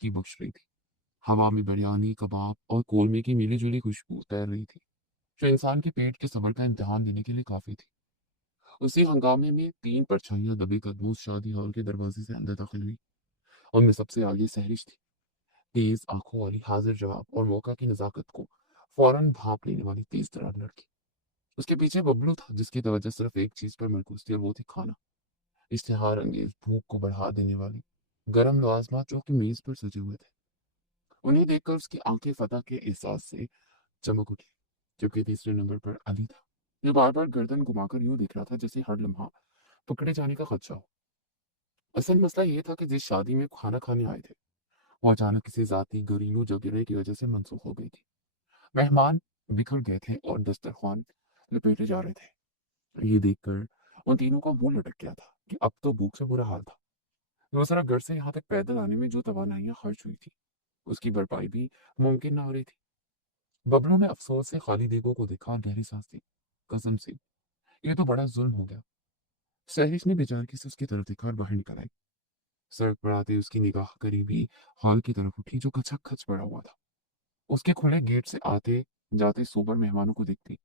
ताजगी बख्श रही थी। हवा में बिरयानी, कबाब और कोलमे की मिली-जुली खुशबू तैर रही थी, जो इंसान के पेट के सब्र का इम्तिहान लेने के लिए काफ़ी थी। उसी हंगामे में 3 परछाइयाँ दबे कदमों से शादी हॉल के दरवाजे से अंदर दाखिल हुई। उनमें सबसे आगे सहरिश थी, तेज़ आँखों वाली, हाज़िर जवाब और मौका की नज़ाकत को फ़ौरन भाँप लेने वाली तेज़-तर्रार लड़की। उसके पीछे बबलू था, जिसकी तवज्जो सिर्फ़ एक चीज़ पर मरकूज़ थी और वो थी खाना। इश्तिहार अंगेज़, भूख को बढ़ा देने वाली, गरम लवाज़मात जो कि मेज़ पर सजे हुए थे। उन्हें देखकर उसकी आँखें फ़तह के एहसास से चमक उठी, जबकि तीसरे नंबर पर अली था, जो बार-बार गर्दन घुमाकर यूँ देख रहा था जैसे हर लम्हा पकड़े जाने का खदशा हो। असल मसला ये था कि जिस शादी में खाना खाने आए थे, वो अचानक किसी ज़ाती घरेलू झगड़े की वजह से मनसूख हो गई थी। मेहमान बिखर गए थे और दस्तरख्वान लपेटे जा रहे थे। ये देखकर उन तीनों का मुंह लटक गया था कि अब तो भूख से बुरा हाल था। दूसरा, घर से यहाँ तक पैदल आने में जो तवानाइयाँ खर्च हुई थी, उसकी भरपाई भी मुमकिन ना हो रही थी। बबलू ने अफसोस से खाली देगों को देखा और गहरी सांस ली। कसम से, ये तो बड़ा जुल्म हो गया। सहरिश ने बेचारगी से उसकी तरफ देखा और बाहर निकल आई। सड़क पर आते ही उसकी निगाह करीबी हॉल की तरफ उठी, जो खचाखच पड़ा हुआ था। उसके खुले गेट से आते जाते सोबर मेहमानों को देखती,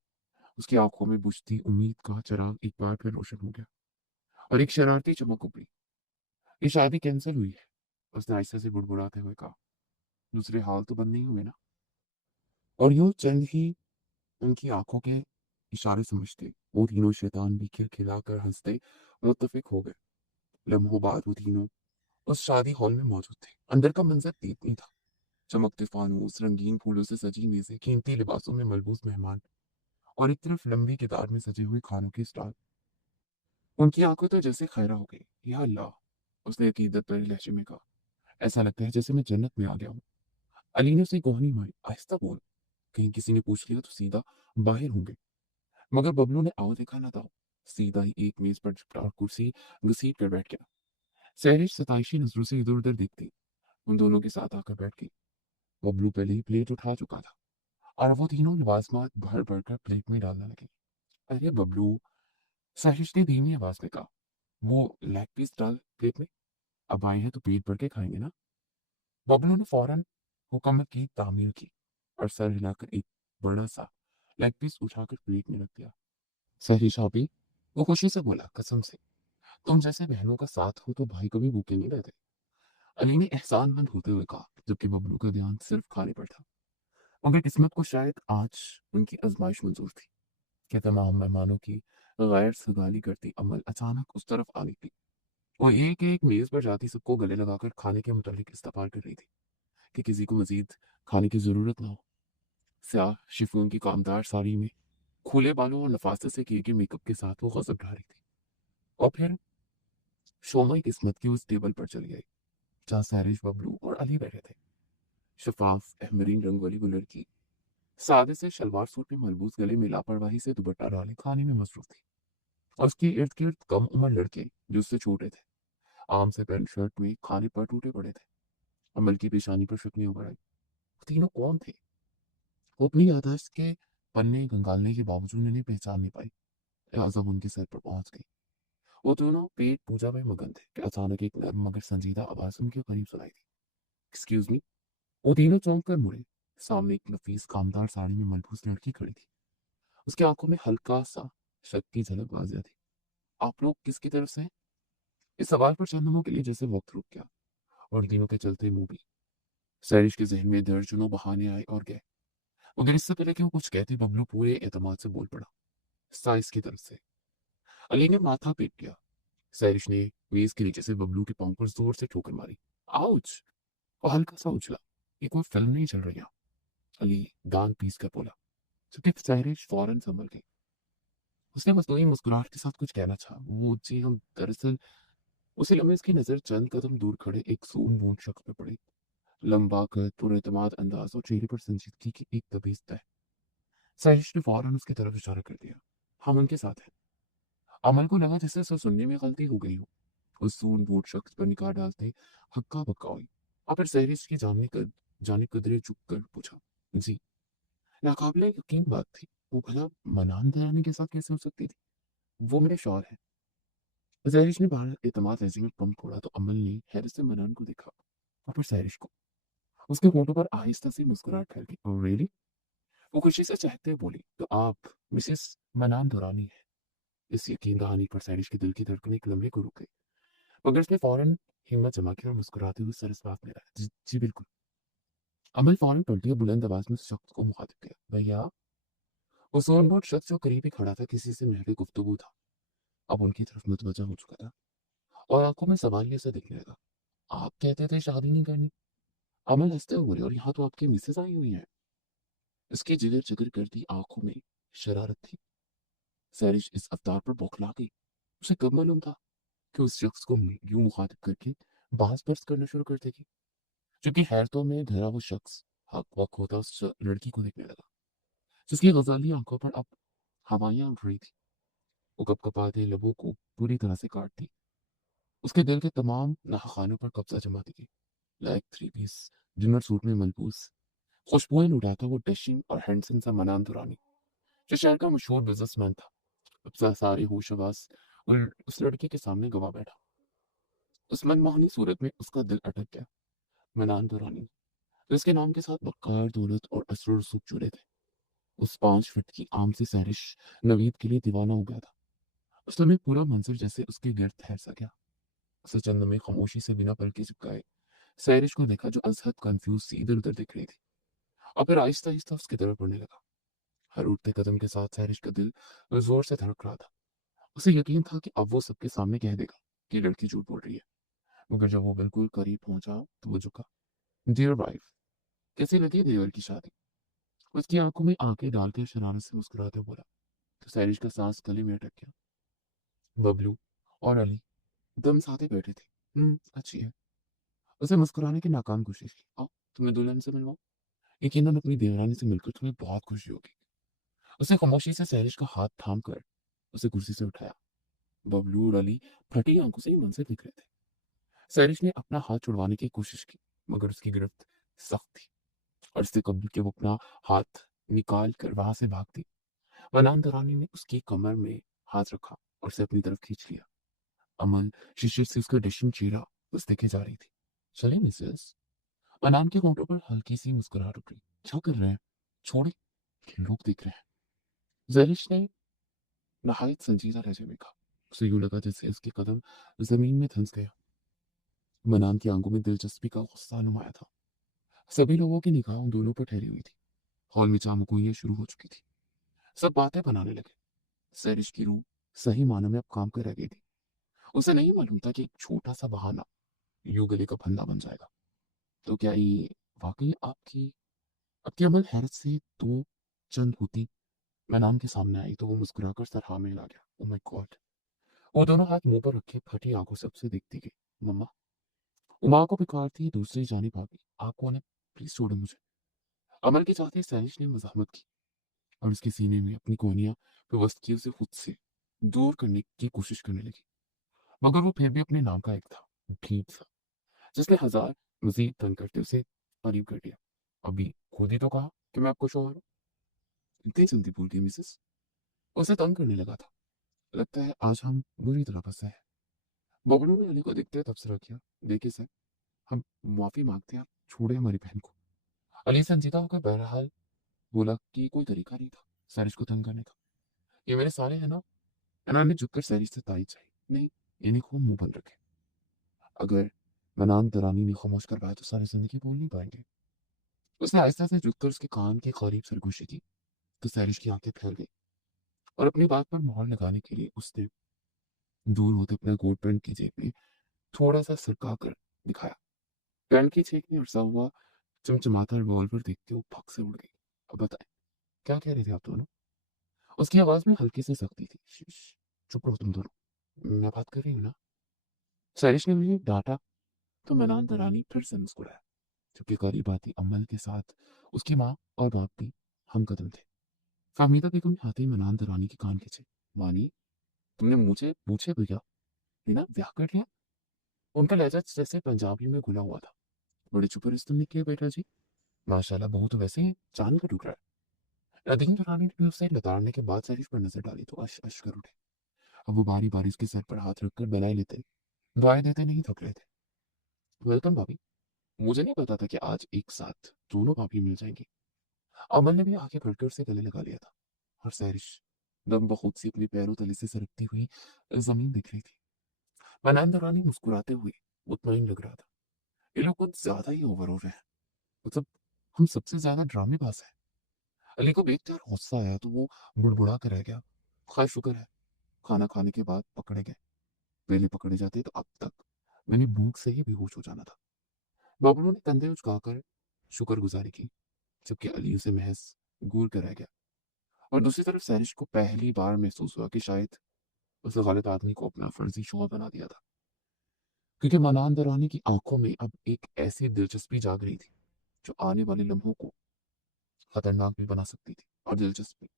उसकी आंखों में बुझती उम्मीद का चिराग एक बार फिर रोशन हो गया और एक शरारती चमक उभरी। ये शादी कैंसिल हुई है, उसने आहिस्ते से बुड़बुड़ाते हुए कहा। दूसरे हाल तो बंद नहीं हुए ना? और यूं चंद ही उनकी आंखों के इशारे समझते, वो तीनों शैतान भी खिलखिलाकर हंसते मुत्तफिक हो गए। लम्हों बाद वो तीनों उस शादी हॉल में मौजूद थे। अंदर का मंजर दीपनी था। चमकते फानूस, रंगीन फूलों से सजी मेजें, कीमती लिबासों में मलबूस मेहमान और एक तरफ लंबी कतार में सजे हुए खानों के स्टॉल। उनकी आंखों तो जैसे खैरा हो गई। या अल्लाह, उसने अकीदत भरे लहजे में कहा। ऐसा लगता है जैसे मैं जन्नत में आ गया हूँ। अली ने उसे कोहनी मारी। आहिस्ता बोल, कहीं किसी ने पूछ लिया तो सीधा बाहर होंगे। मगर बबलू ने आओ देखा ना था, सीधा ही एक मेज पर चिपटा और कुर्सी घसीट कर बैठ गया। सहरिश सताइशी नजरों से इधर उधर देखती उन दोनों के साथ आकर बैठ गई। बबलू पहले ही प्लेट उठा चुका था और वो तीनों लिबासमात भर भर कर प्लेट में डालने लगे। अरे बबलू, सहरिश ने धीमी आवाज में कहा, वो लेग पीस डाल प्लेट में। अब आए हैं तो पेट भर के खाएंगे ना? बबलू ने फौरन हुक्म की तामील की और सर हिलाकर एक बड़ा सा लेग पीस उठाकर प्लेट में रख दिया। सहरिश भी, वो खुशी से बोला, कसम से तुम जैसे बहनों का साथ हो तो भाई कभी भूखे नहीं रहते। अली ने एहसानमंद होते हुए कहा, जबकि बबलू का ध्यान सिर्फ खाने पर था। मगर किस्मत को शायद आज उनकी आजमाइश मंजूर थी कि तमाम मेहमानों की गैर सगाली करती अमल अचानक उस तरफ आ गई थी। वो एक एक मेज पर जाती सबको गले लगाकर खाने के मुतालिक इस्तफार कर रही थी कि किसी को मजीद खाने की जरूरत ना हो। स्याह शिफॉन की कामदार साड़ी में खुले बालों और नफासत से किए गए मेकअप के साथ वो गजब ढा रही थी। और फिर शोमा किस्मत की उस टेबल पर चली गई जहाँ सैरिश, बबलू और अली बैठे थे। शफाफ अहमरीन रंग वाली वो लड़की सादे से शलवार सूट में मलबूस गले में लापरवाही से दुपट्टा डाले खाने में मसरूफ थी। और उसके इर्द गिर्द कम उम्र लड़के जो उससे छोटे थे, आम से पैंट शर्ट में खाने पर टूटे पड़े थे। अमल की पेशानी पर शक्ल उभर आई। वो तीनों कौन थे? वो अपनी याददाश्त के पन्ने खंगालने के बावजूद उन्हें पहचान नहीं पाई। लिहाजा वो उनके सर पर पहुंच गई। वो दोनों पेट पूजा में मगन थे कि अचानक एक नर्म मगर संजीदा आवाज उनके करीब सुनाई दी। Excuse me. वो तीनों चौंक कर मुड़े। सामने एक नफीस कामदार साड़ी में मलबूस लड़की खड़ी थी। उसकी आंखों में हल्का सा शक की झलक वाज़िह थी। आप लोग किसकी तरफ से हैं? इस सवाल पर चंद लम्हों के लिए जैसे वक्त रुक गया और तीनों के चलते मुंह भी। सैरिश के जहन में दर्जनों बहाने आए और गए, मगर इससे पहले कि वो कुछ कहते बबलू पूरे एतमाद से बोल पड़ा। साइस की तरफ से। अली ने माथा पीट लिया। सैरिश ने मेज के नीचे से बबलू के पांव पर जोर से ठोकर मारी। आउच! वो हल्का सा उछला। ये कोई फिल्म नहीं चल रही यहाँ। अली दांत पीस कर बोला, जबकि सैरिश फौरन संभल गई। उसने मसनूई मुस्कुराहट के साथ कुछ कहना चाहा। वो जी हम दरअसल उसी लम्हे उसकी नजर चंद कदम दूर खड़े एक सून-बून शख्स पे पड़ी। लंबा कद, पुरएतमाद अंदाज और चेहरे पर संजीदगी की एक तबीयत तय। सहिश ने फौरन उसकी तरफ इशारा कर दिया। हम उनके साथ हैं। अमल को लगा जैसे उसे सुनने में गलती हो गई हो। उस सून-बून शख्स पर निगाह डालते हक्का-बक्का हुई और फिर सहिश की जानिब कदरे झुक कर पूछा, जी। नाकाबिले यकीन बात थी। वो भला मनान दरानी के साथ कैसे हो सकती थी? वो मेरे शौहर हैं। जहरिश ने बाहर एतमाद लहजे में पंप फोड़ा तो अमल ने हैरत से मनान को देखा और फिर सहरिश को। उसके होठों पर आहिस्ता सी मुस्कुराहट फैल गई। Oh really? वो खुशी से चहकते हुए बोली, तो आप मिसेस मनान दुरानी हैं। इस यकीन दहानी पर सैरिश के दिल की धड़कन एक लम्हे को रुक गई, मगर उसने फौरन हिम्मत जमा की और मुस्कुराते हुए सर इस बात में रहा। जी जी बिल्कुल। अमल फौरन पलटी और बुलंद आवाज में उस शख्स को मुखातिब किया, भैया। वो सोनभोट शख्स जो करीब ही खड़ा था किसी से महवे गुफ्तगू था, अब उनकी तरफ मुतवज्जा हो चुका था और आंखों में सवालिया से दिखने लगा। आप कहते थे शादी नहीं करनी। अमल हंसते हुए बोली, और यहाँ तो आपकी मिसेज आई हुई है। इसकी जिगर जिगर करती आंखों में शरारत थी। सैरिश इस अवतार पर बौखला गई। उसे कब मालूम था कि उस शख्स को यूं मुखातिब करके बहस बर्स करना शुरू कर देगी। क्योंकि हैरतों में घिरा वो शख्स हक वक होता उस लड़की को देखने लगा, जिसकी गजाली आंखों पर अब हवाइयां उठ रही थी। वो कपकपाते लबों को पूरी तरह से काटती, उसके दिल के तमाम नहाखानों पर कब्जा जमाती गई। Like three piece dinner suit में मलबूस, खुशबुएं उड़ाता वो डैशिंग और हैंडसम सा मनान दुरानी, जो शहर का मशहूर बिजनेसमैन था, अब सारे होश हवास उस लड़के के सामने गवा बैठा। उस मनमोहनी सूरत में उसका दिल अटक गया। मनान दुरानी, जिसके नाम के साथ वक़ार, दौलत और असर रसूख जुड़े थे। उस 5 फीट की आम से सैरिश नवीद के लिए दीवाना हो गया था। उस समय पूरा मंजर जैसे उसके गिर्द ठहर सा गया। उसे चंद में खामोशी से बिना पलके झपकाए सैरिश को देखा, जो अजहद कंफ्यूज सी इधर उधर दिख रही थी, और फिर आहिस्ता आहिस्ता उसकी तरफ बढ़ने लगा। हर उठते कदम के साथ सैरिश का दिल जोर से धड़क रहा था। उसे यकीन था कि अब वो सबके सामने कह देगा कि लड़की झूठ बोल रही है। मगर जब वो बिल्कुल करीब पहुंचा तो वो झुका। डियर वाइफ, कैसी लगी देवर की शादी? उसकी आंखों में आंखें डालकर शरारत से मुस्कुराते बोला। तो सैरिश का सांस गले में अटक गया। बबलू और अली दम साथे बैठे थे। अच्छी है। उसे मुस्कुराने की नाकाम कोशिश की। आओ, तुम्हें दुल्हन से मिलवाऊं। यकीनन अपनी देवरानी से मिलकर तुम्हें बहुत खुशी होगी। उसने खामोशी से सैरिश का हाथ थाम कर उसे कुर्सी से उठाया। बबलू और अली फटी आंखों से ही मंजर देख रहे थे। सैरिश ने अपना हाथ छुड़वाने की कोशिश की, मगर उसकी गिरफ्त सख्त थी और इससे कबूल के वो अपना हाथ निकाल कर वहां से भागती। वनान दरानी ने उसकी कमर में हाथ रखा और उसे अपनी तरफ खींच लिया। अमन शीशे से उसका डिशम चेहरा बस देखे जा रही थी। चले मिसेस। वनान के होंठों पर हल्की सी मुस्कुराहट उभरी। क्या कर रहे हैं? छोड़े, लोग देख रहे हैं। जैरिश ने नहायत संजीदा लहजे में कहा। उसे यूं लगा जैसे उसके कदम जमीन में धंस गया। मनान की आंखों में दिलचस्पी का गुस्सा नुमाया था। सभी लोगों की निगाह उन दोनों पर ठहरी हुई थी। हॉल में चामुकुइयां शुरू हो चुकी थी। सब बातें बनाने लगे। सैरिश की रूह सही मानों में अब काम कर रह गई थी। उसे नहीं मालूम था कि एक छोटा सा बहाना यूं गले का फंदा बन जाएगा। तो क्या ये वाकई आपकी आपकी अमल हैरत से तो चंद होती मैं नाम के सामने आई तो वो मुस्कुराकर सर हाँ में ला गया। Oh my God. वो दोनों हाथ मुंह पर रखे फटी आंखों से सबसे देखती गई। मम्मा। उमा को पुकारती दूसरी जानी भागी। आप कौन है? प्लीज छोड़ो मुझे। अमल के साथ ही सैनिश ने मजामत की और उसके सीने में अपनी कोहनियां व्यवस्थित से खुद से दूर करने की कोशिश करने लगी, मगर वो फिर भी अपने नाम का एक था, भीड़ सा, जिसने हजार मजीद तंग करते उसे करीब कर दिया। अभी खुद ही तो कहा कि मैं आपको शोहर हूं। इतनी जल्दी भूल गई मिसेस। उसे तंग करने लगा था। लगता है आज हम बुरी तरह फंसे हैं। बबलू ने अली को देखते हुए तबसरा किया। देखिए सर, हम माफी मांगते हैं, आप छोड़े हमारी बहन को। अली संजीदा होकर बहरहाल बोला कि कोई तरीका नहीं था सैरिश को तंग करने का। ये मेरे साले हैं ना। अनान ने झुककर सैरिश से तारीफ चाहिए। नहीं, इन्हें खूब मुंह बंद रखे। अगर मनान दरानी ने खामोश करवाया तो सारी जिंदगी बोल नहीं पाएंगे। उसने आहिस्ता से झुककर उसके कान के करीब सरगोशी की तो सैरिश की आंखें फैल गई और अपनी बात पर मोहर लगाने के लिए उसने दूर होते अपना कोट पैंट की जेब में थोड़ा सा सरका कर दिखाया। पैंट की जेब में उड़सा हुआ चमचमाता रिवॉल्वर देखते वो भग से उड़ गई। अब बताएं, क्या कह रहे थे आप दोनों? उसकी आवाज में हल्की सी सख्ती थी। चुप रहो तुम दोनों, मैं बात कर रही हूँ ना। सैरिश ने मुझे डांटा तो मैदान दरानी फिर से मुस्कुराया, जबकि करीब आती अमल के साथ उसकी माँ और बाप भी हम कदम थे। फाहमीदा बेगम ने आते ही मैदान दरानी के कान खींचे। मानी, तुमने मुझे पूछे भैया बिना ब्याह कर लिया? उनका लहजा जैसे पंजाबी में घुला हुआ था। बड़े चुप रहे तुमने किए बेटा जी। माशाल्लाह, बहू तो वैसे ही चांद का टुकड़ा है। नदीम दरानी ने भी उसे लताड़ने के बाद सैरिश पर नजर डाली तो अश अश कर उठे। अब वो बारी बारी उसके सर पर हाथ रखकर बनाए लेते, दुआएं देते नहीं थक रहे थे। वेलकम भाभी। मुझे नहीं पता था कि आज एक साथ दोनों भाभी मिल जाएंगी। अमन ने भी आगे बढ़कर उसे गले लगा लिया था और सैरिश दम बखूद सी अपने पैरों तले से सरकती हुई जमीन दिख रही थी। मनान दौरानी मुस्कुराते हुए मुतमईन लग रहा था। ये लोग कुछ ज्यादा ही ओवर हो रहे हैं। मतलब हम सबसे ज्यादा ड्रामेबाज हैं। अली को देखकर गुस्सा आया तो वो बुड़बुड़ा कर रह गया। खैर शुक्र है खाना खाने के बाद पकड़े गए। पहले पकड़े जाते तो अब तक मैंने भूख से ही बेहोश हो जाना था। बाबुलों ने कंधे उचकाकर शुक्रगुजारी की, जबकि अली उसे महज घूर कर रह गया। और दूसरी तरफ सैनिश को पहली बार महसूस हुआ कि शायद उस गलत आदमी को अपना फर्जी शौहर बना दिया था, क्योंकि मनान दरानी की आंखों में अब एक ऐसी दिलचस्पी जाग रही थी जो आने वाले लम्हों को खतरनाक भी बना सकती थी। और दिलचस्प भी।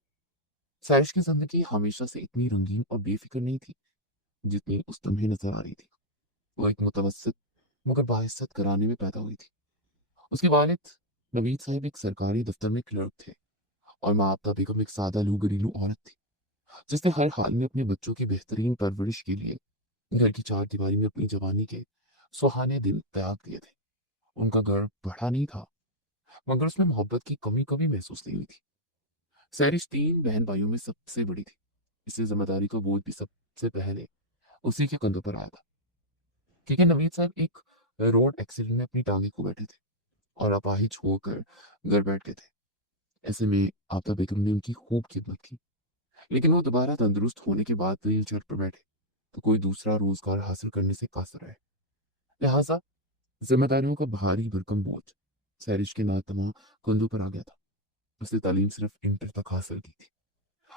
सैरिश की जिंदगी हमेशा से इतनी रंगीन और बेफिक्र नहीं थी जितनी उस लम्हे नजर आ रही थी। वो एक मुतवसत मगर बाइज्जत घराने में पैदा हुई थी। उसके वालिद नवीद साहब एक सरकारी दफ्तर में क्लर्क थे और माँ आफ्ता बेगम एक सादा लू घरेलू औरत थी जिसने हर हाल में अपने बच्चों की बेहतरीन परवरिश के लिए घर की चार दीवारी में अपनी जवानी के सुहाने दिन त्याग दिए थे। उनका घर बड़ा नहीं था, मगर उसमें मोहब्बत की कमी कभी महसूस नहीं हुई थी। सैरिश तीन बहन भाइयों में सबसे बड़ी थी, इसलिए जिम्मेदारी का बोझ भी सबसे पहले उसी के कंधों पर आया था। क्योंकि नवीद साहब एक रोड एक्सीडेंट में अपनी टांगे खो बैठे थे और अपाहिज होकर घर बैठ गए थे। ऐसे में आफ्ता बेगम ने उनकी खूब खिदमत की, लेकिन वो दोबारा तंदुरुस्त होने के बाद व्हील चेयर पर बैठे तो कोई दूसरा रोजगार हासिल करने से कासर रहे। लिहाजा जिम्मेदारियों का भारी भरकम बोझ सैरिश के नातमा कंधों पर आ गया था। उसने तालीम सिर्फ इंटर तक हासिल की थी।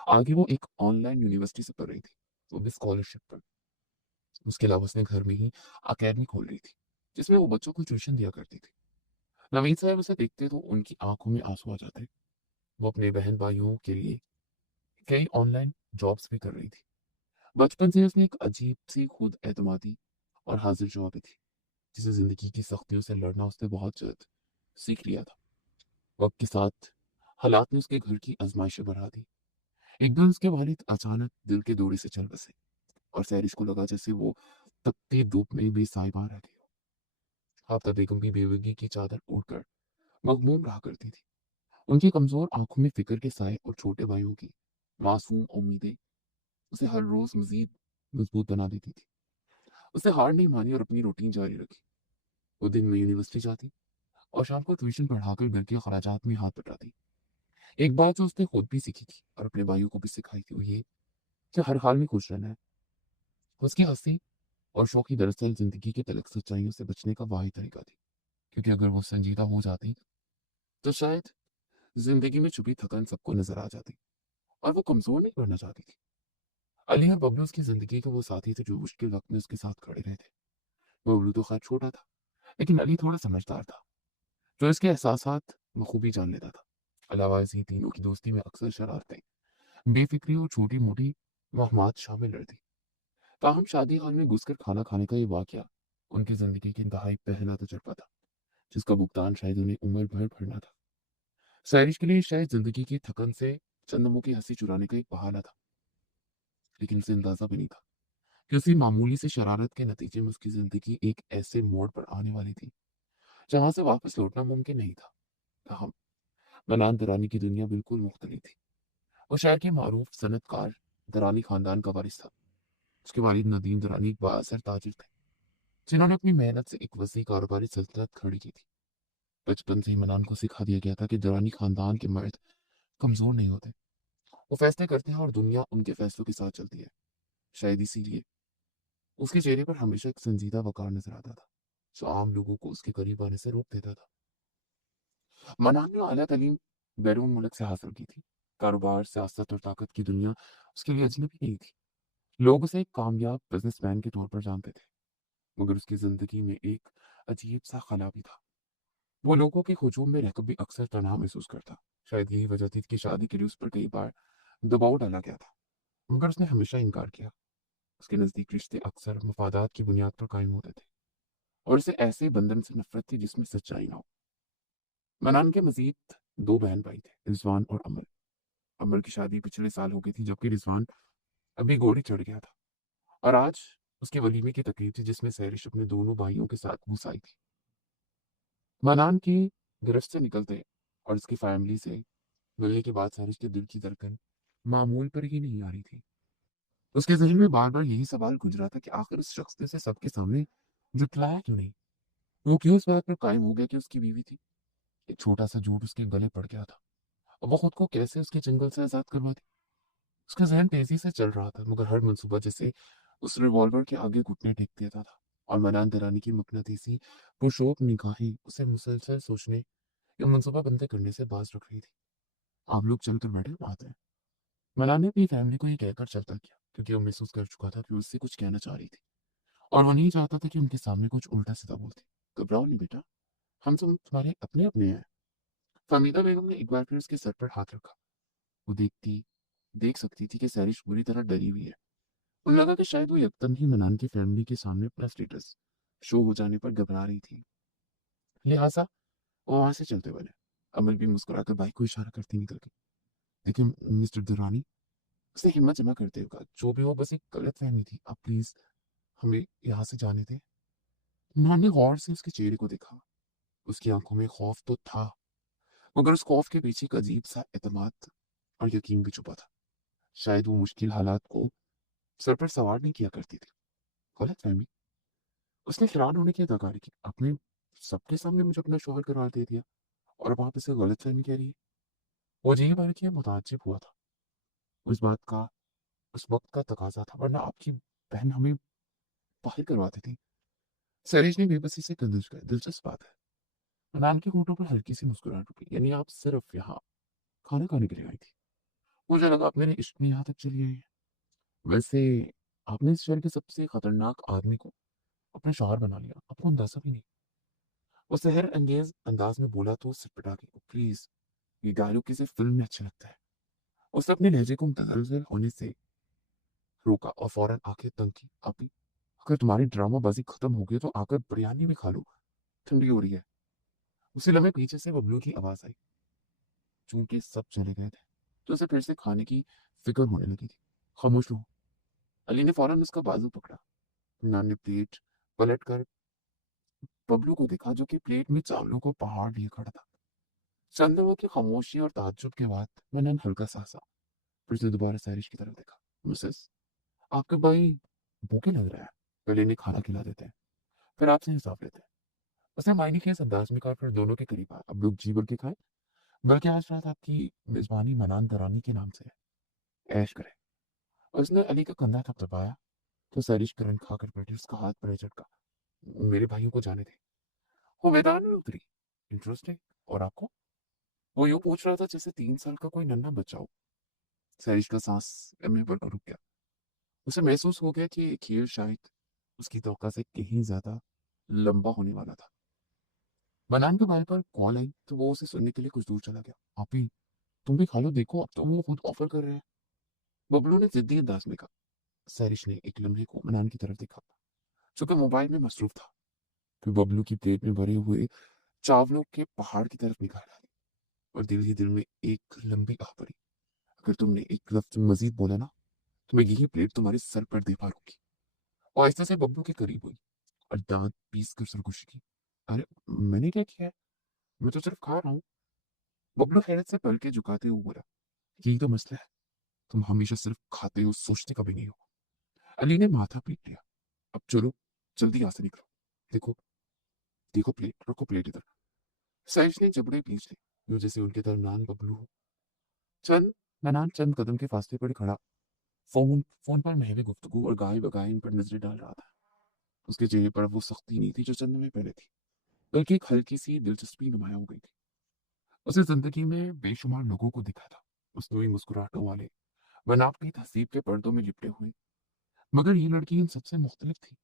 आगे वो एक ऑनलाइन यूनिवर्सिटी से पढ़ रही थी, वो भी स्कॉलरशिप पर। उसके अलावा उसने घर में ही अकेडमी खोल रही थी जिसमें वो बच्चों को ट्यूशन दिया करती थी। नवीद साहब उसे देखते तो उनकी आंखों में आंसू आ जाते। वो अपने बहन भाइयों के लिए कई ऑनलाइन जॉब्स भी कर रही थी। बचपन से उसने एक अजीब सी खुद एतमादी और हाजिर जवाबी थी, जिसे जिंदगी की सख्तियों से लड़ना उसने बहुत जल्द सीख लिया था। वक्त के साथ हालात ने उसके घर की आजमाइशें बढ़ा दी। एक दिन उसके वालिद अचानक दिल के दौरे से चल बसे और सैरिश को लगा जैसे वो तपती धूप में बेसाहिबा रह गई हो। आफ्ता बेगम भी बेवगी की चादर ओढ़कर मगमूम रहा करती थी। उनकी कमजोर आंखों में फिक्र के साए और छोटे भाइयों की मासूम उम्मीदें उसे हर रोज मजीद मजबूत बना देती थी। उसने हार नहीं मानी और अपनी रूटीन जारी रखी। वो दिन में यूनिवर्सिटी जाती और शाम को ट्यूशन पढ़ाकर घर के खर्चात में हाथ बटाती। एक बात जो उसने खुद भी सीखी थी और अपने भाइयों को भी सिखाई थी वो ये कि हर हाल में खुश रहना है। उसकी हंसी और शौकी दरअसल जिंदगी की तलख सच्चाइयों से बचने का वाहिद तरीका थी, क्योंकि अगर वो संजीदा हो जाती तो शायद जिंदगी में छुपी थकान सबको नजर आ जाती। और वो कमजोर नहीं बनना चाहती थी। अली और बबलू उसकी जिंदगी के वो साथी थे जो मुश्किल वक्त में उसके साथ खड़े रहे थे। बबलू तो खैर छोटा था, लेकिन अली थोड़ा समझदार था, जो इसके एहसासात बखूबी जान लेता था। अलावा इसी तीनों की दोस्ती में अक्सर शरारतें, बेफिक्री और छोटी मोटी महमात शामिल रहती। ताहम शादी हॉल में घुसकर खाना खाने का ये वाकया उनकी जिंदगी की इंतहाई पहला तजुर्बा था, जिसका भुगतान शायद उन्हें उम्र भर भरना था। सैरिश के लिए शायद जिंदगी की थकन से चंदमों की हंसी चुराने का एक बहाना था, लेकिन उसे अंदाजा भी नहीं था कि उसी मामूली से शरारत के नतीजे में उसकी जिंदगी एक ऐसे मोड़ पर आने वाली थी जहां से वापस लौटना मुमकिन नहीं था। ताहम मनान दरानी की दुनिया बिल्कुल मुख्तलिफ थी। वो शहर के मारूफ सनतकार दरानी खानदान का वारिस था। उसके वालिद नदीम दरानी एक बाअसर ताजिर थे, जिन्होंने अपनी मेहनत से एक वसी कारोबारी सल्तनत खड़ी की थी। बचपन से ही मनान को सिखा दिया गया था कि दरानी खानदान के मर्द कमजोर नहीं होते, वो फैसले करते हैं और दुनिया उनके फैसलों के साथ चलती है। शायद इसीलिए उसके चेहरे पर हमेशा एक संजीदा वकार नजर आता था, जो आम लोगों को उसके करीब आने से रोक देता था। मनान ने आला तालीम बैरून मुल्क से हासिल की थी। कारोबार, सियासत और ताकत की दुनिया उसके लिए अजनबी नहीं थी। लोग उसे एक कामयाब बिजनेसमैन के तौर पर जानते थे, मगर उसकी जिंदगी में एक अजीब सा खला भी था। वो लोगों के हुजूम में रहकर भी अक्सर तनहा महसूस करता। शायद यही वजह थी कि शादी के लिए उस पर कई बार दबाव डाला गया था, मगर उसने हमेशा इनकार किया। उसके नजदीक रिश्ते अक्सर मफादात की बुनियाद पर कायम होते थे और उसे ऐसे बंधन से नफरत थी जिसमें सच्चाई ना हो। मनान के मजीद दो बहन भाई थे, रिजवान और अमर। अमर की शादी पिछले साल हो गई थी, जबकि रिजवान अभी घोड़ी चढ़ गया था और आज उसके वलीमे की तकरीब थी जिसमें सैरिश अपने दोनों भाइयों के साथ घुस आई थी। मनान की गिरफ्त से निकलते और उसकी फैमिली से मिलने के बाद सारिश के दिल की धड़कन मामूल पर ही नहीं आ रही थी। उसके ज़हन में बार-बार यही सवाल गूंज रहा था कि आखिर उस शख्स ने उसे सबके सामने जुटलाया क्यों नहीं? वो क्यों इस बात पर कायम हो गया कि उसकी बीवी थी? एक छोटा-सा झूठ उसके गले पड़ गया था और वो खुद को कैसे उसके चंगुल से आज़ाद करवाती? उसका ज़हन तेज़ी से चल रहा था, मगर हर मंसूबा जैसे उस रिवॉल्वर के आगे घुटने टेक देता था और मनान दरानी की मकनातीसी पुरशोक निगाहें उसे मुसलसल सोचने या मंसूबा बंदी करने से बाज रख रही थी। आप लोग चलकर बैठे, बात है। मनान ने अपनी फैमिली को ये कहकर चलता किया, क्योंकि वो महसूस कर चुका था कि उससे कुछ कहना चाह रही थी और वो नहीं चाहता था कि उनके सामने कुछ उल्टा-सीधा बोलती। घबराओ नहीं बेटा, हम सब तुम्हारे अपने-अपने हैं। फ़हमीदा बेगम ने एक बार फिर उसके सर पर हाथ रखा। वो देख सकती थी कि सैरिश पूरी तरह डरी हुई है। उन्हें लगा कि शायद वो यकदम ही मनान की फैमिली के सामने अपना स्टेटस शो हो जाने पर घबरा रही थी। लिहाजा वो वहां से चलते बने। अमल भी मुस्कुराकर भाई को इशारा करती निकल गई। लेकिन मिस्टर दुरानी, उसने हिम्मत जमा करते हुए कहा, जो भी हो बस एक गलत फहमी थी, आप प्लीज हमें यहाँ से जाने दें। मनान ने गौर से उसके चेहरे को देखा। उसकी आंखों में खौफ तो था, मगर उस खौफ के पीछे एक अजीब सा एतमाद और यकीन भी छुपा था। शायद वो मुश्किल हालात को सर पर सवार नहीं किया करती थी। गलत फहमी? उसने हैरान होने की अदाकारी की। आपने सबके सामने मुझे अपना शौहर करार दे दिया और अब आप इसे गलतफहमी कह रही है। वो अजीब बारीकी मुताज्जिब हुआ था। उस बात का उस वक्त का तकाजा था, वरना आपकी बहन हमें बाहर करवाती थी। सैरिश ने बेबसी से कंधे झुकाए। दिलचस्प बात है। अनान के होठों पर हल्की सी मुस्कुराहट रुकी। यानी आप सिर्फ यहाँ खाना खाने के लिए आई थी? मुझे लगा आप मेरे इश्क में यहाँ तक चली आई है। वैसे आपने इस शहर के सबसे खतरनाक आदमी को अपना शौहर बना लिया, आपको अंदाजा भी नहीं। वो सहर अंगेज अंदाज में बोला तो सिटपटा गई। प्लीज, ये डायलॉग किसी फिल्म में अच्छा लगता है। उसने अपने लहजे को मुतज़लज़ल होने से रोका और फौरन आंखें तंग की। अभी अगर तुम्हारी ड्रामाबाजी खत्म हो गई तो आकर बिरयानी भी खा लो, ठंडी हो रही है। उसी लम्हे पीछे से बबलू की आवाज आई। चूंकि सब चले गए थे तो उसे फिर से खाने की फिक्र होने लगी थी। खामोश रहो। अली ने फौरन उसका बाजू पकड़ा। नान ने प्लेट पलट कर बबलू को देखा, जो कि प्लेट में चावलों को पहाड़ लिए खड़ा था। चंद लोगों की खामोशी और ताज्जुब के बाद मैंने हल्का सा हंसा। फिर से दोबारा सैरिश की तरफ देखा। मिसेस, आपके भाई भूखे लग रहा है, पहले इन्हें खाना खिला देते हैं, फिर आपसे हिसाब लेते हैं। उसने मायने के इस अंदाज में कहा, फिर दोनों के करीब आया। अब लोग जी भर के खाए, बल्कि आज रात आपकी मेजबानी मनान दरानी के नाम से है, ऐश करें। और उसने अली का कंधा थपथपाया तो सैरिश करंट खाकर बैठी। उसका हाथ पर झटका। मेरे भाइयों को जाने थे। वो मैदान में उतरी। इंटरेस्टिंग। और आपको? वो यूं पूछ रहा था जैसे 3 साल का कोई नन्हा बच्चा हो। सैरिश का सांस एमए पर रुक गया। उसे महसूस हो गया कि ये खेल शायद उसकी तवक्का से कहीं ज्यादा लंबा होने वाला था। बनान के मोबाइल पर कॉल आई तो वो उसे सुनने के लिए कुछ दूर चला गया। आप ही, तुम भी खा लो, देखो अब तो वो खुद ऑफर कर रहे हैं। बबलू ने जिद्दी अंदाज में कहा। सैरिश ने एक लम्हे को मनान की तरफ देखा, जो कि मोबाइल में मसरूफ था। फिर बबलू की प्लेट में भरे हुए चावलों के पहाड़ की तरफ निगाह डाली और दिल ही दिल में एक लंबी आह भरी। अगर तुमने एक लफ्ज मजीद बोला ना, तो मैं यही प्लेट तुम्हारे सर पर दे मारूंगी। और आहिस्ते से बबलू के करीब हुई और दांत पीस कर सरगोशी की। अरे, मैंने क्या किया है? मैं तो सिर्फ खा रहा हूँ। बबलू हैरत से पलके झुकाते हुए बोला, यही तो मसला है, तुम हमेशा सिर्फ खाते हो, सोचते कभी नहीं हो। अली ने माथा पीट लिया। अब चलो, जल्दी यहाँ से निकलो। देखो, देखो प्लेट, रखो प्लेट इधर। साइश ने जबड़े पीछ ली, जो जैसे उनके दरमियान बबलू हो। चंद मनान चंद कदम के फासले पर खड़ा फोन फोन पर महवे गुफ्तगू और गाय बगाए इन पर नजरें डाल रहा था। उसके चेहरे पर वो सख्ती नहीं थी जो चंद में पहले थी, बल्कि एक हल्की सी दिलचस्पी नुमाया हो गई थी। उसे जिंदगी में बेशुमार लोगों को दिखा था, मस्नूई मुस्कुराहटों वाले, बनावटी तहजीब के पर्दों में लिपटे हुए, मगर ये लड़की इन सबसे मुख्तलिफ थी।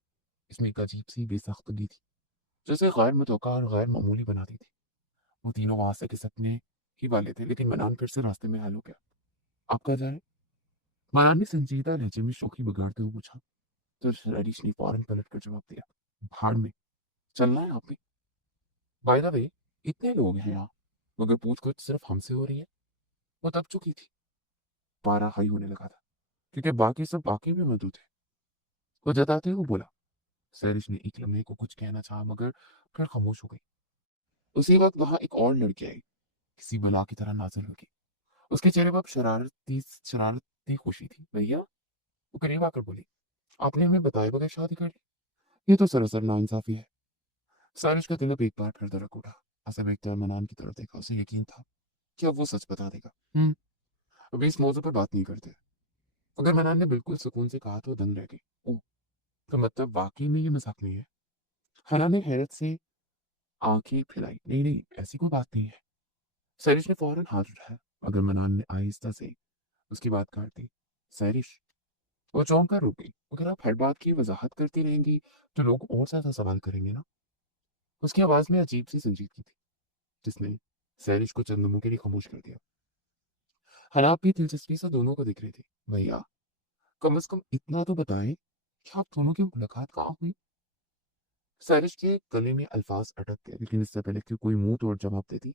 इसमें एक अजीब सी बेसाख्तगी थी, जैसे गैर मुतवक्का और गैर मामूली बनाती थी। वो तीनों वहां से किसकने ही वाले थे, लेकिन मनान फिर से रास्ते में हाल हो गया। आप कहाँ जा रहे? मनान ने संजीदा लहजे में शौकी बिगाड़ते हुए पूछा, तो हरीश ने फौरन पलट कर जवाब दिया, भाड़ में, चलना है आप भी। बाय द वे, इतने लोग हैं यहाँ, मगर पूछ कुछ सिर्फ हमसे हो रही है। वो तब चुकी थी। पारा हाई होने लगा था, क्योंकि बाकी सब बाकी भी मौजूद थे। वो जताते हुए बोला। सैरिश ने एक लम्हे को कुछ कहना चाहा, मगर फिर खामोश हो गई। उसी वक्त वहां एक और लड़की आई, किसी बला की तरह नाजुल लगी। उसके चेहरे पर शरारती शरारती खुशी थी। भैया, वो करीब आकर बोली, आपने हमें बताए बगैर शादी कर ली? ये तो सरासर नाइंसाफी है। सारिश का दिल अब एक बार फिर धड़क उठा। असब एक मनान की तरफ देखा। उसे यकीन था कि अब वो सच बता देगा। अभी इस मौजू पर बात नहीं करते। अगर मनान ने बिल्कुल सुकून से कहा तो दंग रह गई। ओह, तो मतलब वाकई में ये मजाक नहीं है? हना ने हैरत से आंखें फैलाई। नहीं नहीं, ऐसी कोई बात नहीं है। सैरिश ने फौरन हाथ उठाया, मगर मनान ने आहिस्ता से उसकी बात काट दी। सैरिश, वो चौंक कर रुक गई। अगर आप हर बात की वजाहत करती रहेंगी तो लोग और ज्यादा सवाल करेंगे ना। उसकी आवाज में अजीब सी संजीदगी थी, जिसने सैरिश को चंद लम्हों के लिए खामोश कर दिया। हनाप भी दिलचस्पी से दोनों को दिख रही थी। भैया, कम से कम इतना तो बताएं कि आप दोनों की मुलाकात कहाँ हुई? सैरिश के गले में अल्फाज अटक गए, लेकिन इससे पहले कि कोई मुंह तोड़ जवाब देती,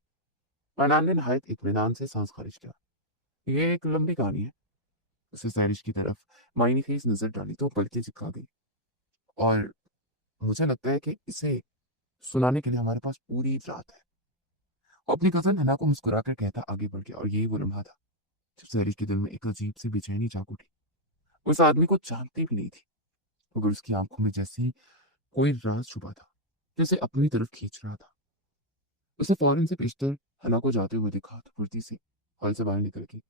अनान ने नहायत इत्मीनान से सांस खारिज किया। ये एक लंबी कहानी है। उसे सैरिश की तरफ मायने खेज नजर डाली तो पलकें चिपका गई। और मुझे लगता है कि इसे सुनाने के लिए हमारे पास पूरी रात है। वो अपनी कजन हना को मुस्कुराकर कहता आगे बढ़ गया। और यही वो लम्हा था जब सैरिश के दिल में एक अजीब सी बेचैनी जाग उठी। उस आदमी को जानती भी नहीं थी, मगर उसकी आंखों में जैसी कोई राज छुपा था, जैसे अपनी तरफ खींच रहा था। उसे फौरन से पेशतर हना को जाते हुए दिखा तो फुर्ती से हॉल से बाहर निकल गई।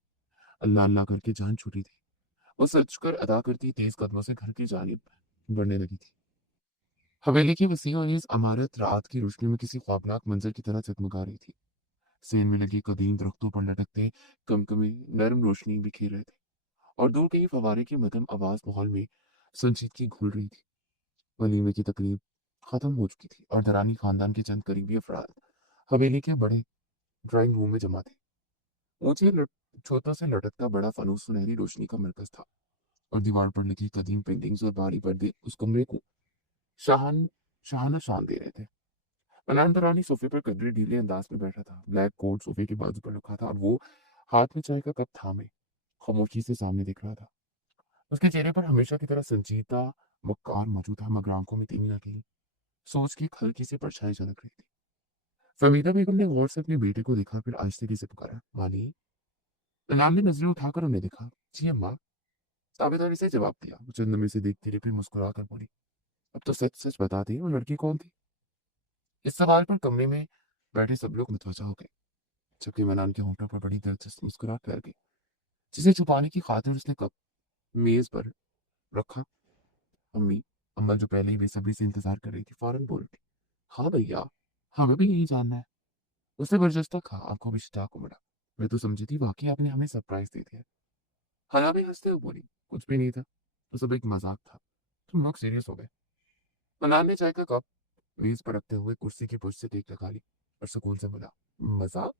अल्लाह अल्लाह करके जान छूटी थी। वो सच कर अदा करती तेज कदमों से घर की जानिब बढ़ने लगी थी। हवेली की वसीअ अनीस इमारत रात की रोशनी में किसी ख्वाबनाक मंजर की तरह जगमगा रही थी। सेन में लगे कदीम दरख्तों पर लटकते कमकमे नरम रोशनी बिखेर रहे थे, और दूर कहीं फवारे की मध्यम आवाज माहौल में संजीदगी घुल रही थी। वलीमे की तकरीब खत्म हो चुकी थी और दरानी खानदान के चंद करीबी अफराद हवेली के बड़े ड्राइंग रूम में जमा थे। ऊंचे छतों से लटकता बड़ा फनूस सुनहरी रोशनी का मरकज था, और दीवार पर लगी कदीम पेंटिंग्स और भारी पर्दे उस कमरे को शाहान शाहाना शान दे रहे थे। अनान दरानी सोफे पर कदरे ढीले अंदाज में बैठा था। ब्लैक कोट सोफे के बाजू पर रखा था और वो हाथ में चाय का कप थामे खामोशी से सामने देख रहा था। उसके चेहरे पर हमेशा की तरह संजीदा वकार मौजूद था, मगर आंखों में कहीं ना कहीं सोच की एक हल्की सी परछाई झलक रही थी। फमीदा बेगम ने गौर से अपने बेटे को देखा, फिर आहिस्ते से पुकारा, मानी। अनान ने नजरें उठाकर उन्हें देखा। जी अम्मा, ताबेदारी से जवाब दिया। वो चंद में से देखती रही, फिर मुस्कुरा कर बोली, अब तो सच सच बता दी, वो लड़की कौन थी? इस सवाल पर कमरे में बैठे सब लोग मुतवज्जा हो गए, जबकि मनान के होंठों पर बड़ी दिलचस्प मुस्कुराहट फैल गई, जिसे छुपाने की खातिर उसने कप मेज पर रखा। अम्मी, अम्मा जो पहले ही बेसब्री से इंतजार कर रही थी, फौरन बोल उठी, हाँ भैया, हमें भी यही जानना है। उसने बर्जस्ता कहा, आंखों में शिताक उमड़ा। मैं तो समझी थी वाकई आपने हमें सरप्राइज दे दिया। हना भी हंसते हुए बोली, कुछ भी नहीं था, तो सब एक मजाक था। तुम लोग सीरियस हो गए। मनान ने चाय का कप मेज पर रखते हुए कुर्सी की पुष्ट से टेक लगा ली और सुकून से बोला, मजाक?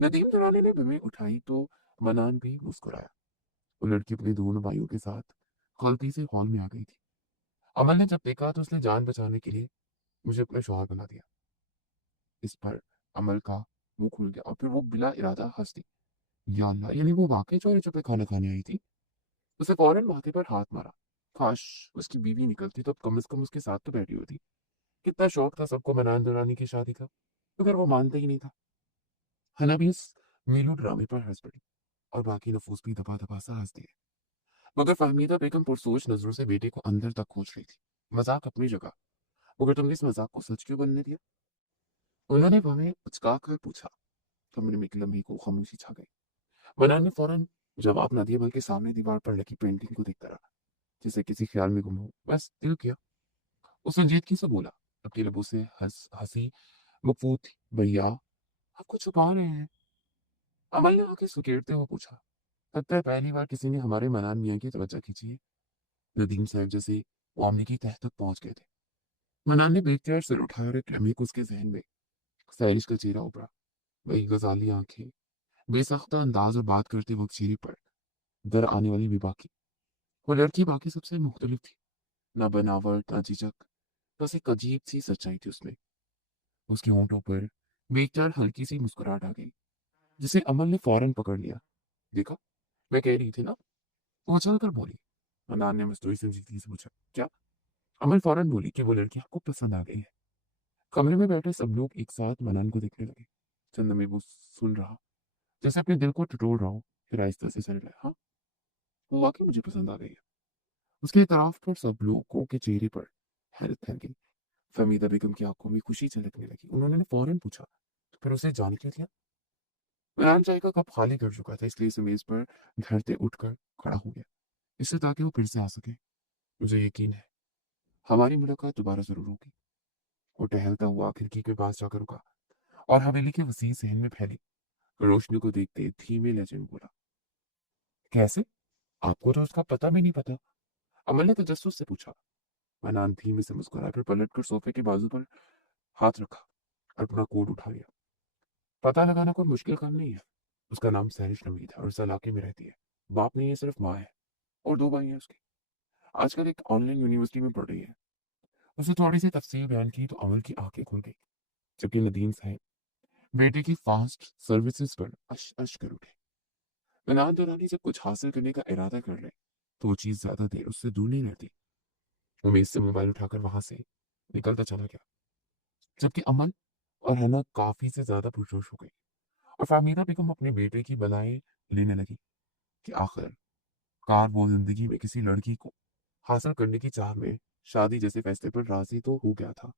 नदीम दरानी ने भवें उठाई तो मनान भी मुस्कुराया। वो लड़की अपने दोनों भाइयों के साथ गलती से हॉल में आ गई थी। अमल ने जब देखा तो उसने जान बचाने के लिए मुझे अपना शौहर बना दिया। इस पर अमल का मुंह खुल गया और फिर वो बिला इरादा हंस दी। या अल्लाह, यानी वो वाकई चोरी छुपे खाना खाने आई थी? उसे फौरन माथे पर हाथ मारा। काश उसकी बीवी निकलती तो कम से कम उसके साथ तो बैठी होती। कितना शौक था सबको मनान दरानी की शादी का, मगर वो मानता ही नहीं था। हना भी इस मीलू ड्रामे पर हंस पड़ी, और बाकी नफूस भी दबा दबा सा हंस दिए। मगर फहमीदा बेगम पुरसोच नजरों से बेटे को अंदर तक खोज रही थी। मजाक अपनी जगह, मगर तुमने इस मजाक को सच क्यों बनने दिया? उन्होंने हमें उचका कर पूछा। कमरे में एक लम्हे को खामोशी छा गई। मनान ने फौरन जवाब ना दिया, बल्कि सामने दीवार पर लगी पेंटिंग को देखता रहा, जिसे किसी ख्याल में गुम हो। बस दिल किया। वो संजीदगी से बोला, अपनी लबों से हंसी मकफूत थी, भैया, आपको छुपा रहे हैं? अमल ने आंखें सुकेड़ते हुए पूछा। लगता है पहली बार किसी ने हमारे मनान मियाँ की तवज्जो खींची है। नदीम साहब जैसे मामले की तह तक पहुंच गए थे। मनान ने बेख्तियार सिर उठाया और एक लम्हे को उसके जहन में सैरिश का चेहरा उभरा। वही गजाली आंखें, बेसाख्ता अंदाज और बात करते वक्त चेहरे पर दर आने वाली बेबाकी। वो लड़की बाकी सबसे मुख्तलिफ थी, ना बनावट ना झिझक, बस एक अजीब सी सच्चाई थी उसमें। उसके होंठों पर बेख्तियार हल्की सी मुस्कुराहट आ गई, जिसे अमल ने फौरन पकड़ लिया। देखा, मैं कह रही थी ना। वो उछल कर बोली। मनान ने मजदूरी संजीदगी से पूछा, क्या? अमल फौरन बोली कि वो लड़की आपको पसंद आ गई है। कमरे में बैठे सब लोग एक साथ मनान को देखने लगे। चंद में वो सुन रहा, जैसे अपने दिल को टटोल रहा हो। फिर आहिस्ता से सर हाँ, वो वाकई मुझे पसंद आ गई है। उसके इतराफ पर सब लोगों के चेहरे पर हैरत फैल गई। फहमीदा बेगम की आंखों में खुशी झलकने लगी। उन्होंने फौरन पूछा, तो फिर उसे जाने क्यों दिया? इमरान चाय का कप खाली कर चुका था, इसलिए इसे मेज पर धरते उठकर खड़ा हो गया, इससे ताकि वो फिर से आ सके। मुझे यकीन है हमारी मुलाकात दोबारा जरूर होगी। वो टहलता हुआ खिड़की के पास जाकर रुका और हवेली के वसीह सहन में फैली रोशनी को देखते धीमे लहजे में बोला, कैसे? आपको तो उसका पता भी नहीं पता? अमल ने तजस्सुस से पूछा। मनान धीमे से मुस्कुराकर पलट कर सोफे के बाजू पर हाथ रखा और अपना कोट उठा लिया। पता लगाना कोई मुश्किल काम नहीं है। उसका नाम सहरिश नवीद है और इस इलाके में रहती है। बाप नहीं है, सिर्फ माँ है और दो भाई हैं उसके। आजकल एक ऑनलाइन यूनिवर्सिटी में पढ़ रही है। उसे थोड़ी सी तफसील बयान की तो अमल की आंखें खुल गई, जबकि नदीम साहब बेटे की फास्ट सर्विसेज पर अश अश कर उठे। मनान दौरानी जब कुछ हासिल करने का इरादा कर ले तो वो चीज ज्यादा देर उससे दूर नहीं रहती। वो मेज से मोबाइल उठाकर वहां से निकलता चला गया, जबकि अमन और हना काफी से ज्यादा पुरजोश हो गई और फाहमीदा बेगम अपने बेटे की बधाई लेने लगी कि आखिर कार वो जिंदगी में किसी लड़की को हासिल करने की चाह में शादी जैसे फैसले पर राजी तो हो गया था।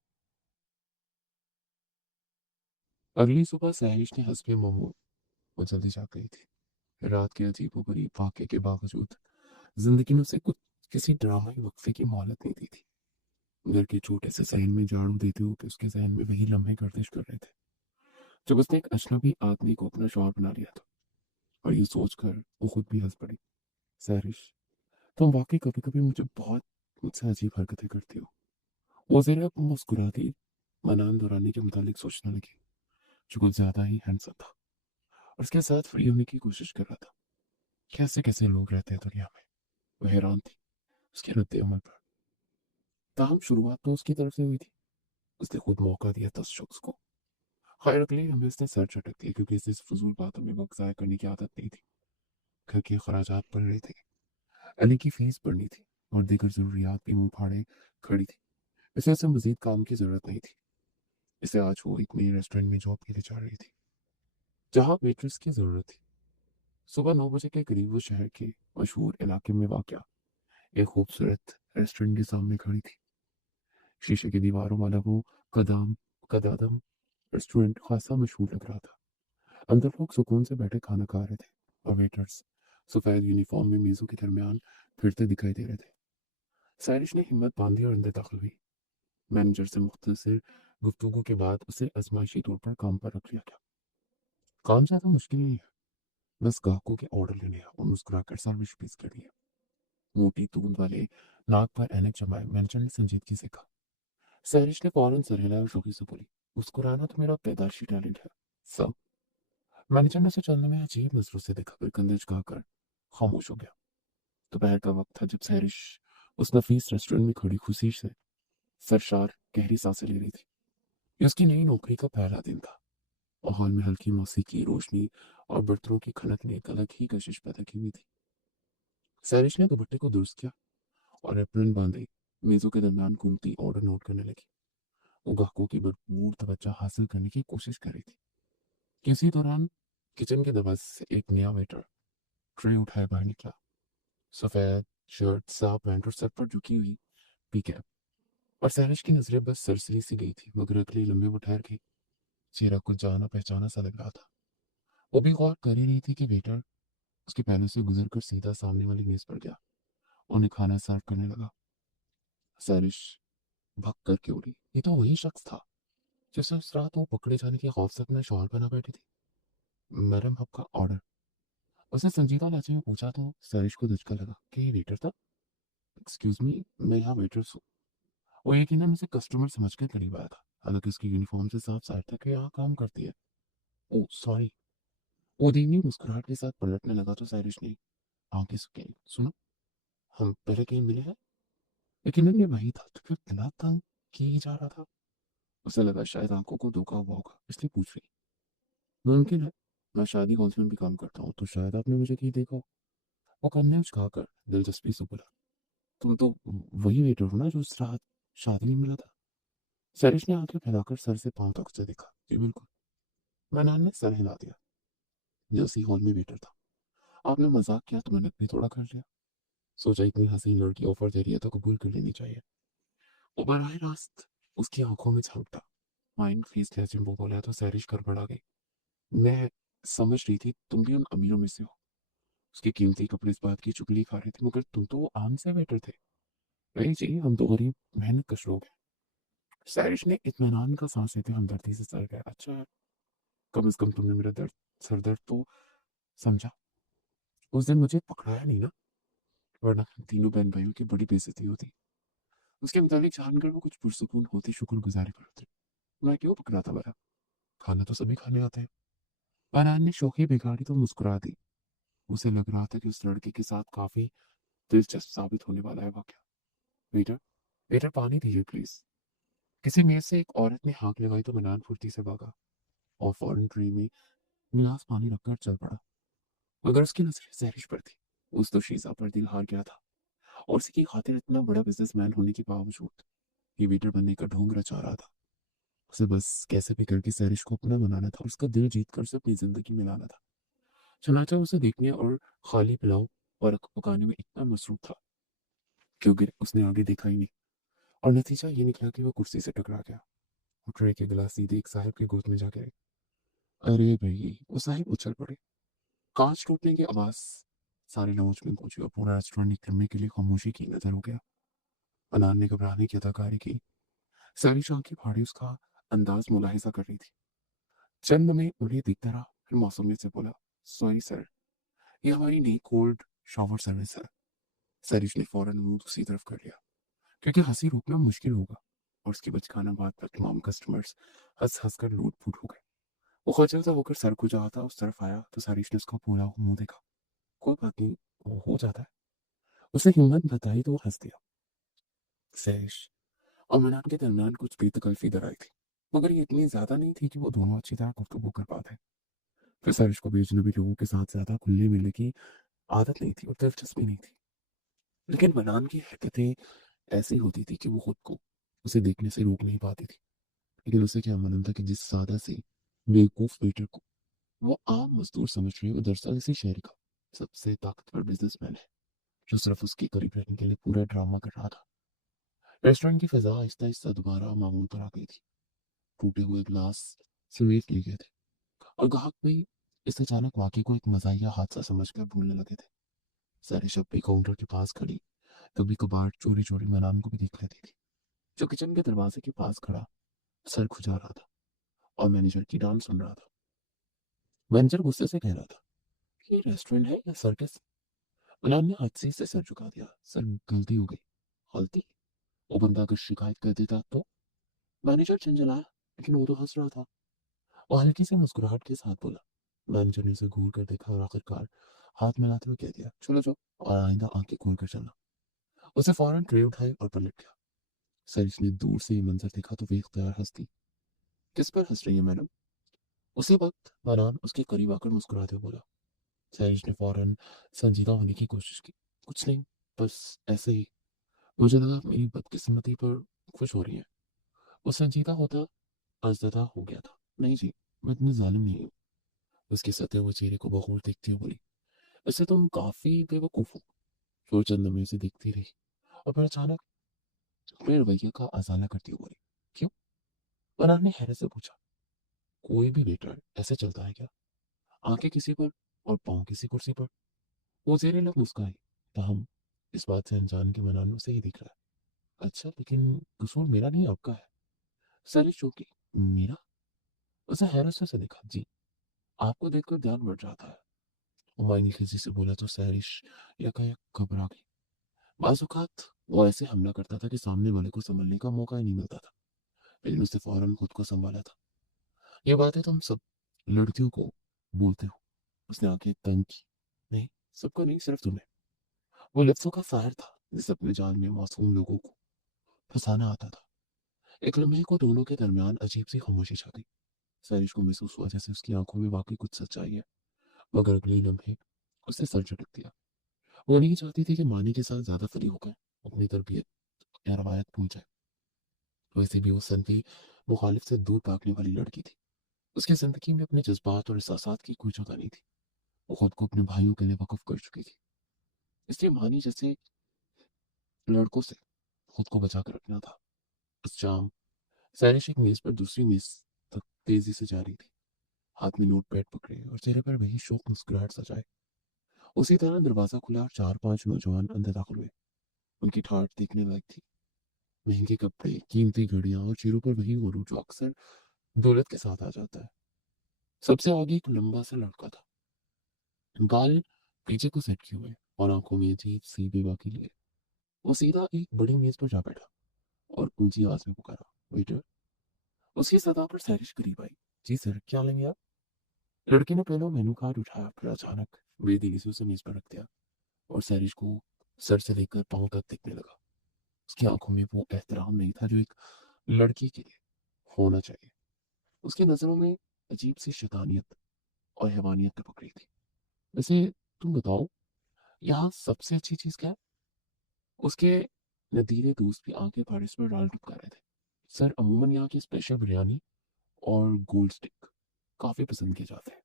अगली सुबह सहरिश ने हंसपे मोमो वो जल्दी जाग गई थी। रात के अजीबोगरीब वाक़े के बावजूद जिंदगी ने उसे कुछ किसी ड्रामाई वक्फे की मोहलत नहीं दी थी। घर के छोटे से सहन में झाड़ू देते हुए उसके जहन में वही लम्हे गर्दिश कर रहे थे जब उसने एक अजनबी आदमी को अपना शौहर बना लिया था। और ये सोचकर वो खुद भी हंस पड़ी। सहरिश, तुम वाकई कभी कभी मुझसे अजीब हरकतें करती हो। वो जरा मुस्कुराती मनान दुरानी के मुतालिक सोचने लगी, जो कुछ ज्यादा ही हैंडसम था और उसके साथ फ्री होने की कोशिश कर रहा था। कैसे कैसे लोग रहते हैं दुनिया में। वो हैरान थी उसके रद्द अमल पर। ताहम शुरुआत तो उसकी तरफ से हुई थी। उसने खुद मौका दिया था उस शख्स को। खैर अगले हमें उसने सर झटक दिया क्योंकि इसे इस फजूल बातों में वक्त जाया करने की आदत नहीं थी। घर के खराजात बढ़ रहे थे, अली की फीस भरनी थी और दीगर जरूरियात भी मुंह फाड़े खड़ी थी। इसे ऐसे मजीद काम की जरूरत नहीं थी। इसे आज वो एक नई रेस्टोरेंट में जॉब के लिए जा रही थी जहाँ वेट्रेस की जरूरत थी। सुबह 9 बजे के करीब वो शहर के मशहूर इलाके में वाक़ एक खूबसूरत रेस्टोरेंट के सामने खड़ी थी। शीशे की दीवारों वाला वो कदम कदादम रेस्टोरेंट खासा मशहूर लग रहा था। अंदर लोग सुकून से बैठे खाना खा रहे थे और वेटर्स सफेद यूनिफॉर्म में मेजों के दरमियान फिरते दिखाई दे रहे थे। सारिश ने हिम्मत बांधी और अंदर दाखिल हुई। मैनेजर से मुख्तसर गुफ्तगू के बाद उसे आजमाइशी तौर पर काम पर रख लिया गया। काम ज्यादा मुश्किल नहीं है, बस ग्राहकों के ऑर्डर लेने और मुस्कुराकर सर्विस पेश करनी है। मोटी तूंद वाले नाक पर ऐनक जमाए मैनेजर ने संजीदगी से कहा। सैरिश ने फौरन सर हिलाया और शोखी से बोली, मुस्कुराना तो मेरा पैदाशी टैलेंट है सब। मैनेजर ने उसे चलने में अजीब नजरों से देखा, फिर कंधे झुकाकर खामोश हो गया। दोपहर का वक्त था जब सैरिश उस नफीस रेस्टोरेंट में खड़ी खुशी से सरशार गहरी सांसें ले रही थी। ये उसकी नई नौकरी का पहला दिन था और हॉल में हल्की मौसीकी रोशनी और बर्तनों की खनक ने एक अलग ही कशिश पैदा की हुई थी। सैरिश ने दुपट्टे को दुरुस्त किया और एप्रन बांधी मेजों के दरमियान घूमती ऑर्डर नोट करने लगी। वो ग्राहकों की भरपूर तवज्जो हासिल करने की कोशिश कर रही थी। किसी दौरान किचन के दरवाजे से एक नया वेटर ट्रे उठाए बाहर निकला। सफेद शर्ट, साफ पैंट और सर पर झुकी हुई पी कैप। और सैरिश की नजरें बस सरसरी सी गई थी, मगर अगले लम्हे वो ठहर गई। चेहरा कुछ जाना पहचाना सा लग रहा था। वो भी गौर कर ही रही थी कि वेटर उसके पैरों से गुजर कर सीधा सामने वाली मेज पर गया। उन्हें खाना सर्व करने लगा। सैरिश भग करके उड़ी। ये तो वही शख्स था जिसे उस रात वो पकड़े जाने के खौफ से अपना शौहर बना बैठी थी। मैडम, आपका ऑर्डर। उसने संजीदा लहजे में पूछा तो सैरिश को धचका लगा कि ये वेटर था। एक्सक्यूज मी, मैं यहाँ वेटर हूँ। वो यकीनन उसे कस्टमर समझकर करीब आया था, हालांकि उसकी यूनिफॉर्म से साफ जाहिर था कि यहाँ काम करती है। Oh sorry. वो धीमी मुस्कुराहट के साथ पलटने लगा तो सैरिश ने आंखें सुखी। सुनो, हम पहले कहीं मिले हैं? लेकिन ये वही था तो फिर इतना तंग किए जा रहा था। उसे लगा शायद आंखों को धोखा हुआ होगा, इसलिए पूछ रही। मुमकिन है, मैं शादी हॉल में भी काम करता हूँ तो शायद आपने मुझे कहीं देखा हो। वो कन्ने उचकाकर दिलचस्पी से बोला, तुम तो वही वेटर हो ना जो उस रात शादी में मिला था? सरिश ने आंखें फैलाकर सर से पांव तक उसे देखा। जी बिल्कुल। मनान ने सर हिला दिया। जो उसी हॉल में वेटर था। आपने मजाक किया तो मैंने भी थोड़ा कर लिया। सोचा इतनी हसीन लड़की ऑफर दे रही है तो कबूल कर लेनी चाहिए। वो बराह रास्त उसकी आंखों में झांकता। माइंड फ्रीज जैसे वो बोला तो सैरिश कर बढ़ा गई। मैं समझ रही थी तुम भी उन अमीरों में से हो। उसके कीमती कपड़े इस बात की चुगली खा रहे थे, मगर तुम तो आम से वेटर थे। नहीं जी, हम तो गरीब मेहनत कश लोग हैं। सैरिश ने इत्मीनान का सांस लेते हमदर्दी से सर गया। अच्छा है, कम से कम तुमने मेरा दर्द सर दर्द तो समझा। उस दिन मुझे पकड़ाया नहीं ना, वरना हम तीनों बहन भाइयों की बड़ी बेइज्जती होती। उसके मुताबिक जानकर वो कुछ पुरसुकून होती, शुक्रगुजारी पर होते। मैं क्यों पकड़ाता भला, खाना तो सभी खाने आते हैं। अनान ने शौकी बिगाड़ी तो मुस्कुरा दी। उसे लग रहा था कि उस लड़के के साथ काफी दिलचस्प साबित होने वाला है वाकया। वेटर, वेटर पानी दीजिए प्लीज। किसी मेज से एक औरत ने हाँक लगाई तो मनान फुर्ती से भागा और फौरन ट्रे में गिलास पानी रखकर चल पड़ा। मगर उसकी नजरें सैरिश पर थी। उस तो शीजा पर दिल हार गया था, और उसी की खातिर इतना बड़ा बिजनेसमैन होने के बावजूद ये वेटर बनने का ढोंग रचा रहा था। उसे बस कैसे भी करके सैरिश को अपना बनाना था और उसका दिल जीत कर उसे अपनी जिंदगी में लाना था। चनाचा उसे देखने और खाली पिलाओ और पकाने में इतना मसरूफ था क्योंकि उसने आगे देखा ही नहीं। और नतीजा ये निकला कि वो कुर्सी से टकरा गया। ट्रे के गिलास सीधे एक साहब की गोद में जा गिरे। अरे भाई, वो साहिब उछल पड़े। कांच टूटने की आवाज सारे लॉन्च में पहुंची और पूरा रेस्टोरेंट एक लम्हे के लिए खामोशी की नजर हो गया। अनान ने घबराने की अदाकारी की। सारी आंखें फाड़ी उसका अंदाज मुलाहिजा कर रही थी। चंद में उन्हें देखता रहा, फिर मासूमियत से बोला, सॉरी सर, ये हमारी नई कोल्ड शॉवर सर्विस है। सरिश ने फौरन मुंह दूसरी तरफ कर लिया क्योंकि हंसी रोकना मुश्किल होगा, और उसकी बचकाना बात पर तमाम कस्टमर्स हंस हंस कर लूट फूट हो गए। वो खचलता होकर सर को जहाँ था उस तरफ आया तो सरिश ने उसका पूरा मुंह देखा। कोई बात नहीं, वो हो जाता है। उसने हिम्मत बताई तो वो हंस दिया। सरिश और मनान के दरमियान कुछ बेतकल्फी दर आई थी, मगर ये इतनी ज्यादा नहीं थी कि वो दोनों अच्छी तरह गुफ्तगू कर पाते। फिर सरिश को बेअजनबी लोगों के साथ ज्यादा खुलने मिलने की आदत नहीं थी और दिलचस्पी नहीं थी। लेकिन मनान की हरकतें ऐसी होती थी कि वो खुद को उसे देखने से रोक नहीं पाती थी। लेकिन उसे क्या मालूम था कि जिस सादा से बेवकूफ वेटर को वो आम मजदूर समझ रही है, वो दरअसल इसी शहर का सबसे ताकतवर बिजनेसमैन है, जो सिर्फ उसके करीब रहने के लिए पूरा ड्रामा कर रहा था। रेस्टोरेंट की फिजा आहिस्ता आहिस्ता दोबारा मामूल पर आ गई थी। टूटे हुए ग्लास समेट लिए गए थे और ग्राहक भी इस अचानक वाकये को एक मजाहिया हादसा समझकर भूलने लगे थे। सारी शब भी काउंटर के पास खड़ी कभी कभार चोरी चोरी मनान को भी देख लेती थी, जो किचन के दरवाजे के पास खड़ा सर खुजा रहा था और मैनेजर की डांट सुन रहा था। मैनेजर गुस्से से कह रहा था, ये रेस्टोरेंट है या सर्कस? मनान ने हादसे से सर झुका दिया। सर, गलती हो गई। गलती? वो बंदा अगर शिकायत कर देता तो? मैनेजर झंझलाया, लेकिन वो तो हंस रहा था। वो हल्की से मुस्कुराहट के साथ बोला। मैनेजर ने उसे घूर कर देखा और आखिरकार हाथ मिलाते हुए कह दिया, चलो जाओ और आइंदा आंखें खोल कर चलना। उसे फौरन ट्रे उठाई और पलट गया। सरिश ने दूर से ये मंजर देखा तो वे इख्तियार हंस दी। किस पर हंस रही है मैडम? उसी वक्त मनान उसके करीब आकर मुस्कुराते हुए बोला। सरिश ने फौरन संजीदा होने की कोशिश की। कुछ नहीं, बस ऐसे ही। मुझे लगा मेरी बदकिस्मती पर खुश हो रही है। वो संजीदा होता अजदा हो गया था। नहीं जी, मैं इतनी जालिम नहीं हूँ। उसके सते हुए चेहरे को बगौर देखती हुए बोली, वैसे तुम काफी बेवकूफ हो। जो चंद लम्हे से देखती रही और फिर अचानक अपने रवैये का अजाला करती हुई बोली, क्यों? वरना ने हैरत से पूछा, कोई भी वेटर ऐसे चलता है क्या? आंखें किसी पर और पाँव किसी कुर्सी पर। वो जेरे लग मुस्काई। हम इस बात से अनजान के मनान उसे ही दिख रहा है। अच्छा, लेकिन कसूर मेरा नहीं आपका है। सर चौकी। मेरा? उसे हैरत से देखा। जी, आपको देखकर ध्यान बढ़ जाता है। हुमायूं किसी से बोला तो सैरिश यकायक घबरा गई। बाज़ औक़ात वो ऐसे हमला करता था कि सामने वाले को संभलने का मौका ही नहीं मिलता था, लेकिन उसने फौरन खुद को संभाला था। ये बातें तुम सब लड़कियों को बोलते हो। उसने आंखें तंग की। नहीं, सबको नहीं, सिर्फ तुम्हें। वो लफ्जों का साहिर था जिस अपने जाल में मासूम लोगों को फंसाना आता था। एक लम्हे को दोनों के दरमियान अजीब सी खामोशी छा गई। सैरिश को महसूस हुआ जैसे उसकी आंखों में वाकई कुछ सच्चाई है, मगर अगले लम्हे उसने सर झटक दिया। वो नहीं चाहती थी कि मानी के साथ ज्यादा फरी होकर अपनी तरबियत या रवायत भूल जाए। वैसे भी वो संति मुखालिफ से दूर भागने वाली लड़की थी। उसकी जिंदगी में अपने जज्बात और एहसासात की कोई जगह नहीं थी। वो खुद को अपने भाइयों के लिए वक़्फ़ कर चुकी थी। इसलिए मानी जैसे लड़कों से खुद को बचा कर रखना था। उस शाम सैरिश एक मेज़ पर दूसरी मेज़ तक तेज़ी से जा रही थी। हाथ में नोटपैड पकड़े और चेहरे पर वही शौक मुस्कुराहट सजाए। उसी तरह दरवाज़ा खुला और 4-5 नौजवान अंदर दाखिल हुए। उनकी ठाठ देखने लायक थी। महंगे कपड़े, कीमती घड़ियाँ और चेहरों पर वही गुरूर जो अक्सर दौलत के साथ आ जाता है। सबसे आगे एक लंबा सा लड़का था। बाल पीछे को सेट किए हुए और आंखों में अजीब सी बेबाकी लिए। वो सीधा एक बड़ी मेज पर जा बैठा और ऊंची आवाज में पुकारा, वेटर। उसकी सदा पर सैरिश करीब आई। जी सर, क्या लेंगे आप? लड़के ने पहला मेनू कार्ड उठाया, फिर अचानक बेदिली से उसे मेज पर रख दिया और सैरिश को सर से लेकर पांव तक देखने लगा। उसकी आंखों में वो एहतराम नहीं था जो एक लड़की के लिए होना चाहिए। उसकी नजरों में अजीब सी शैतानियत और हैवानियत टपक रही थी। वैसे तुम बताओ, यहाँ सबसे अच्छी चीज क्या है? उसके नदीरे दोस्त भी आगे बारिश में डाल टपका रहे थे। सर, अमूमन यहाँ की स्पेशल बिरयानी और गोल्ड स्टिक काफी पसंद किए जाते हैं।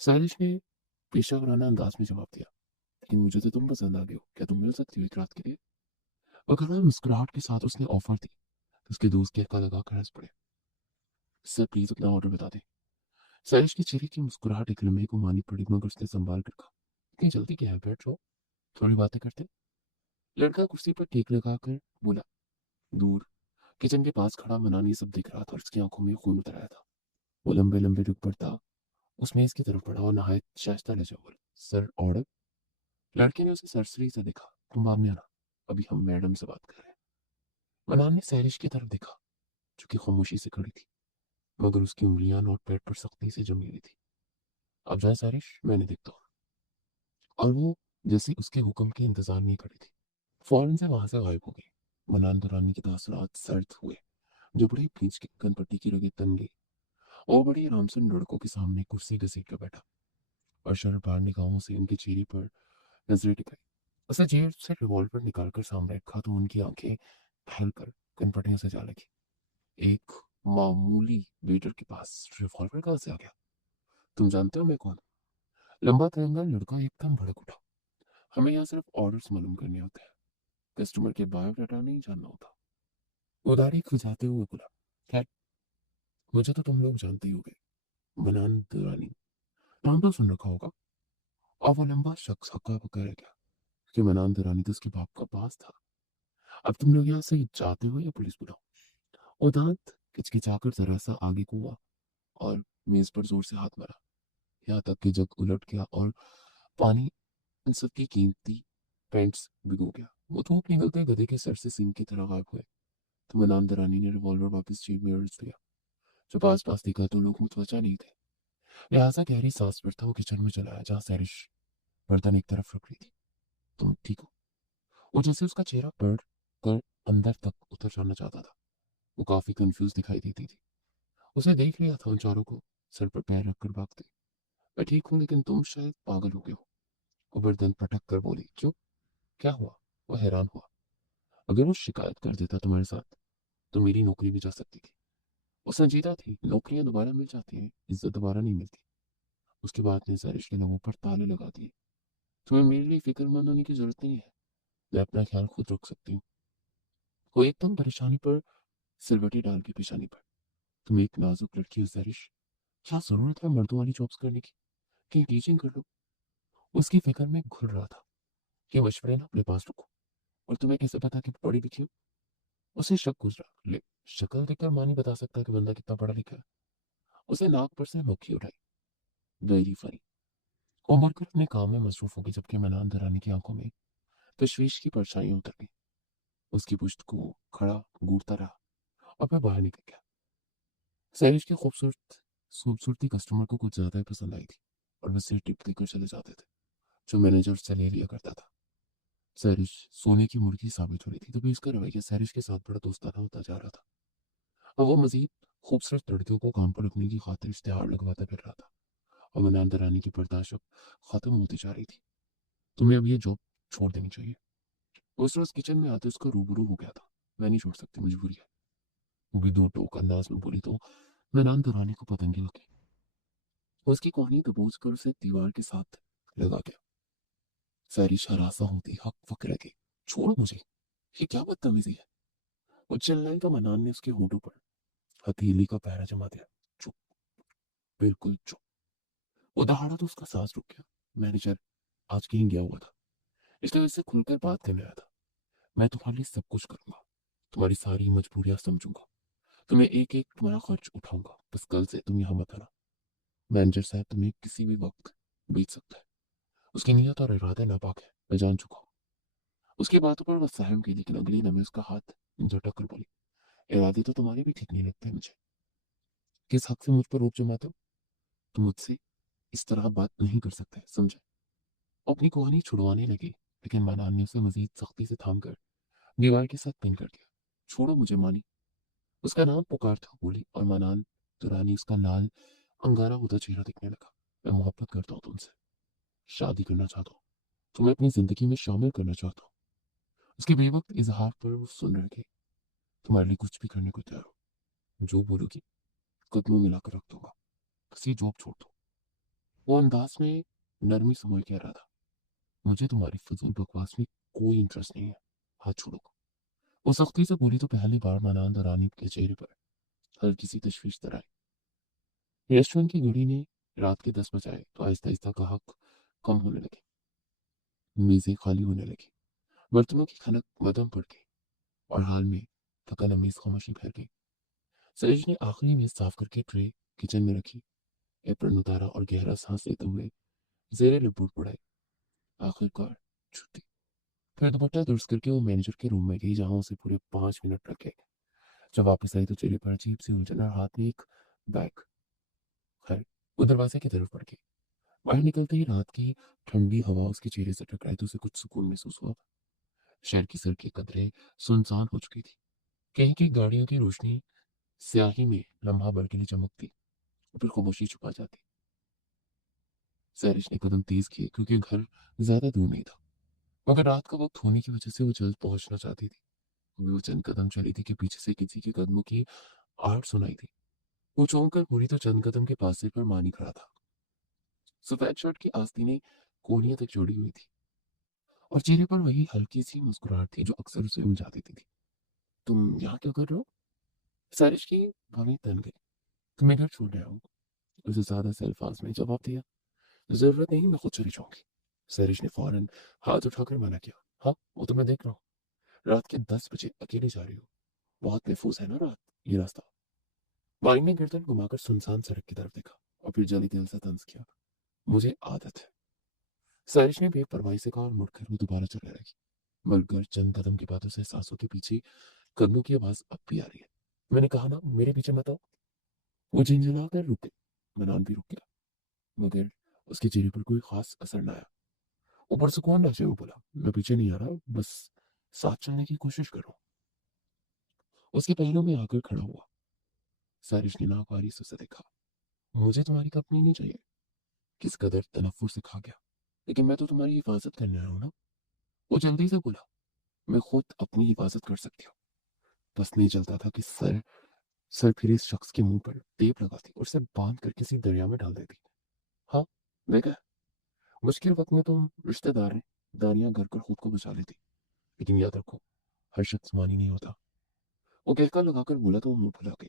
सारिश ने पेशा वराना अंदाज में जवाब दिया। लेकिन मुझे तो तुम पसंद आ गए हो, क्या तुम मिल सकती हो एक रात के लिए? अगर मैं मुस्कुराहट के साथ उसने ऑफर दी तो उसके दोस्त कहका लगा कर हंस पड़े। सर प्लीज अपना ऑर्डर बता दें। सारिश के चेहरे की मुस्कुराहट एक लम्हे को मानी पड़ी, मगर उसने संभाल कर कहा, इतनी जल्दी क्या है, बैठ जाओ, थोड़ी बातें करते हैं। लड़का कुर्सी पर टेक लगाकर बोला। दूर किचन के पास खड़ा मनान ये सब दिख रहा था और उसकी आंखों में खून उतर आया था। वो लंबे लंबे रुक पड़ता, उस मेज की तरफ बढ़ा और नहायत शाइस्ता लहजा बोला, सर ऑर्डर। लड़के ने उसे सरसरी से देखा। तुम बाद में आना, अभी हम मैडम से बात कर रहे हैं। मनान ने सैरिश की तरफ देखा, जो कि खामोशी से खड़ी थी, मगर उसकी उंगलियां नोटपैड पर सख्ती से जमी हुई थी। अब जाए सैरिश, मैंने देखता हूँ। और वो जैसे उसके हुक्म के इंतजार में ही खड़ी थी, फौरन से वहां से गायब हो गई। मनान दरानी के तासरात सर्द हुए, जो बड़ी भींच के कनपट्टी की रगें तन गई। वो बड़ी आराम से उन लड़कों के सामने कुर्सी घसीट कर बैठा और शर्मसार निगाहों से उनके चेहरे पर नजरें टिकाई। उसे जेब से रिवॉल्वर निकालकर सामने रखा तो उनकी आंखें फैल कर कनपटियों से जा लगी। एक मामूली वेटर के पास रिवॉल्वर कहाँ से आ गया? तुम जानते हो मैं कौन हूँ? लंबा तिरंगा लड़का एकदम भड़क उठा। हमें यहाँ सिर्फ ऑर्डर्स मालूम करने होते हैं, कस्टमर के बायोडाटा नहीं जानना होता। उदारी खुजाते हुए बोला, खैर मुझे तो तुम लोग जानते ही होगे, बनान दुरानी, नाम तो सुन रखा होगा। और वो लंबा शख्स हक्का बक्का रह गया कि मनान दुरानी तो उसके बाप का पास था। अब तुम लोग यहाँ से जाते हो या पुलिस बुलाओ? और दांत किचकिचाकर जरा सा आगे को हुआ और मेज पर जोर से हाथ मारा, यहाँ तक कि जग उलट गया और पानी इन सबकी कीमती पेंट्स भिगो गया। वो धूप निकलते गधे के सर से सींग की तरह गायब हुए। तो मनान दरानी ने रिवॉल्वर वापस जेब में अर्ज दिया। जो पास पास देखा तो लोग मुतवजा नहीं थे, लिहाजा गहरी सांस पर था वो किचन में चला आया, जहाँ सैरिश बर्तन एक तरफ रख रही थी। तुम ठीक हो? वो जैसे उसका चेहरा पढ़ कर अंदर तक उतर जाना चाहता था। वो काफी कंफ्यूज दिखाई देती थी। उसे देख लिया था उन चारों को सर पर पैर रखकर भागते। मैं ठीक हूँ, लेकिन तुम शायद पागल हो गए हो। वो बर्तन पटक कर बोली, क्यों, क्या हुआ? वो हैरान हुआ। अगर वो शिकायत कर देता तुम्हारे साथ तो मेरी नौकरी भी जा सकती थी। वो संजीदा थी, नौकरियां दोबारा मिल जाती हैं, इज्जत दोबारा नहीं मिलती। उसके बाद ने सैरिश के लबों पर ताले लगा दिए। तुम्हें मेरे लिए फिक्रमंद होने की जरूरत नहीं है, मैं अपना ख्याल खुद रख सकती हूँ। वो एकदम परेशानी पर सिलवटी डाल के पेशानी पर, तुम एक नाजुक लड़की हो सैरिश, क्या जरूरत है मर्दों वाली जॉब्स करने की? कहीं टीचिंग कर लो। उसकी फिक्र में घुल रहा था कि मशवरे ना अपने पास रखो। और तुम्हें कैसे पता कि पढ़ी लिखी हो? उसे शक गुजरा, ले शक्ल देखकर मानी बता सकता कि बंदा कितना पढ़ा लिखा है। उसे नाक पर से मुक्की उठाई। Very funny. उमर कर अपने काम में मसरूफ हो गई, जबकि मनान दरानी की आंखों में तशवीश की परछाइयां उतर गई। उसकी पुश्त को खड़ा घूरता रहा और फिर बाहर निकल गया। सैरिश की खूबसूरती कस्टमर को कुछ ज्यादा ही पसंद आई थी और वे सिर टिप देकर चले जाते थे, जो मैनेजर से ले लिया करता था। सैरिश सोने की मुर्गी साबित हो रही थी, तभी उसका रवैया सैरिश के साथ बड़ा दोस्ताना होता जा रहा था। और वो मजीद खूबसूरत लड़कियों को काम पर रखने की खातिर इश्तेहार लगवाता फिर रहा था। और मनान दरानी की बर्दाश्त अब खत्म होती जा रही थी। तुम्हें अब ये जॉब छोड़ देनी चाहिए। उस रोज किचन में आते उसका रूबरू हो गया था। मैं नहीं छोड़ सकती, मजबूरी है। वो भी दो टोक अंदाज में बोली तो मैनान दरानी को पतंगी लगी। उसकी कोहनी दबोच कर उसे दीवार के साथ लगा गया। सारी शरासा होती हक फक रह गई। छोड़ो मुझे, ये क्या बदतमीजी है। वो चिल्लाई तो मनान ने उसके होठों पर हथेली का पैरा जमा दिया। चुप, बिल्कुल चुप। वो दहाड़ा तो उसका सांस रुक गया। मैनेजर आज कहीं गया हुआ था, इसलिए उससे खुलकर बात करने आया था। मैं तुम्हारे लिए सब कुछ करूंगा, तुम्हारी सारी मजबूरियां समझूंगा, तुम्हें एक एक तुम्हारा खर्च उठाऊंगा। बस कल से तुम यहाँ मत आना। मैनेजर साहब तुम्हें किसी भी वक्त बीत सकता है। उसकी नीयत और इरादे नापाक है, मैं जान चुका हूँ। उसकी बातों पर वह सहम की, लेकिन अगली लम्हे उसका हाथ झटक कर बोली, इरादे तो तुम्हारे भी ठीक नहीं लगते मुझे। किस हक से मुझ पर रोप जमाते हो? तुम मुझसे इस तरह बात नहीं कर सकते, समझे। अपनी कहानी छुड़वाने लगी, लेकिन मनान ने उसे मजीद सख्ती से थाम कर दीवार के साथ पिन कर दिया। छोड़ो मुझे मानी, उसका नाम पुकारता बोली, और मनान दुरानी उसका लाल अंगारा होता चेहरा दिखने लगा। मैं मोहब्बत करता हूँ तुमसे, शादी करना चाहता हूँ, तुम्हें अपनी जिंदगी में शामिल करना चाहता हूँ। उसके बेवक्त इजहार पर वो सुन रहे थे। तुम्हारे लिए कुछ भी करने को तैयार हो, जो बोलोगी कदमों में लाकर रख दूंगा, किसी जॉब छोड़ दो। वो अंदाज में नरमी समोई कह रहा था, मुझे तुम्हारी फजूल बकवास में कोई इंटरेस्ट नहीं है, हाथ छोड़ो। वो सख्ती से बोली तो पहली बार मनान दरानी के चेहरे पर हल्की सी तशवीश नजर आई। रेस्टोरेंट की घड़ी ने रात के 10 बजाए तो आहिस्ता आहिस्ता ग्राहक कम होने लगे। मेजें खाली होने लगी, बर्तनों की खनक मदम पड़ गई, और हाल में थकन अमीज खामोशी फैल गई। सरेश ने आखिरी मेज साफ करके ट्रे किचन में रखी, एप्रन उतारा और गहरा सांस लेते हुए जेरे लिपट पड़ाई। आखिरकार छुट्टी। फिर दुपट्टा दुरुस्त करके वो मैनेजर के रूम में गई, जहां उसे पूरे 5 मिनट रखे। जब वापस आई तो चेहरे पर अजीब सी उलझन और हाथ में एक बैग। खैर, वो दरवाजे की तरफ बढ़ गई। बाहर निकलते ही रात की ठंडी हवा उसके चेहरे से टकराई तो उसे कुछ सुकून महसूस हुआ। शहर की सड़कें कदरे सुनसान हो चुकी थी। कहीं की गाड़ियों की रोशनी स्याही में लम्हा भर के लिए चमकती, फिर खामोशी छुपा जाती। सैरिश ने कदम तेज किए, क्योंकि घर ज्यादा दूर नहीं था, मगर रात का वक्त होने की वजह से वो जल्द पहुंचना चाहती थी। वो चंद कदम चली थी कि पीछे से किसी के कदमों की आहट सुनाई दी। वो चौंक कर पूरी तो चंद कदम के पास पर मानी खड़ा था। सफेद शर्ट की आस्तीनें कोहनियों तक जोड़ी हुई थी, और चेहरे पर वही हल्की सी मुस्कुराहट थी जो अक्सर उसे उलझा देती थी। तुम यहाँ क्या कर रहे हो? सैरिश की भवें तन गई। तुम्हें घर छोड़ रहा हूँ, उसे ज्यादा से अल्फाज में जवाब दिया। जरूरत नहीं, मैं खुद चली जाऊंगी। सैरिश ने फौरन हाथ उठाकर मना किया। हाँ, वो तो मैं देख रहा हूँ, रात के 10 बजे अकेले जा रही हो, बहुत महफूज है ना रात ये रास्ता। माइन ने गर्दन घुमाकर सुनसान सड़क की तरफ देखा, और फिर जल्दी दिल से तंज किया। मुझे आदत है, सारिश ने बेपरवाही से कहा, और मुड़कर वो दोबारा चलने लगी। मगर चंद कदम के बाद उसे सांसों के पीछे कदमों की आवाज अब भी आ रही है। मैंने कहा ना, मेरे पीछे मत आओ। वो झिंझिला कर रुक गई। मनान भी रुक गया, मगर उसके चेहरे पर कोई खास असर न आया। ऊपर से कौन नाचे, वो बोला, मैं पीछे नहीं आ रहा, बस साथ चलने की कोशिश करो। उसके पहलों में आकर खड़ा हुआ। सारिश ने नाकारी से उसे देखा। मुझे तुम्हारी कंपनी नहीं चाहिए, किस कदर तनफ्फुर से कहा गया, लेकिन मैं तो तुम्हारी हिफाजत करने आया हूं ना। वो जल्दी से बोला, मैं खुद अपनी हिफाजत कर सकती हूँ। बस नहीं चलता था कि सर सर फिर इस शख्स के मुंह पर टेप लगाती और उसे बांध कर किसी दरिया में डाल देती। हाँ, देखा, मुश्किल वक्त में तुम रिश्तेदार हैं, दानियां घर कर खुद को बचा लेती, लेकिन याद रखो, हर शख्स मानी नहीं होता। वो कहकर लगाकर बोला तो वो मुंह फुला गई।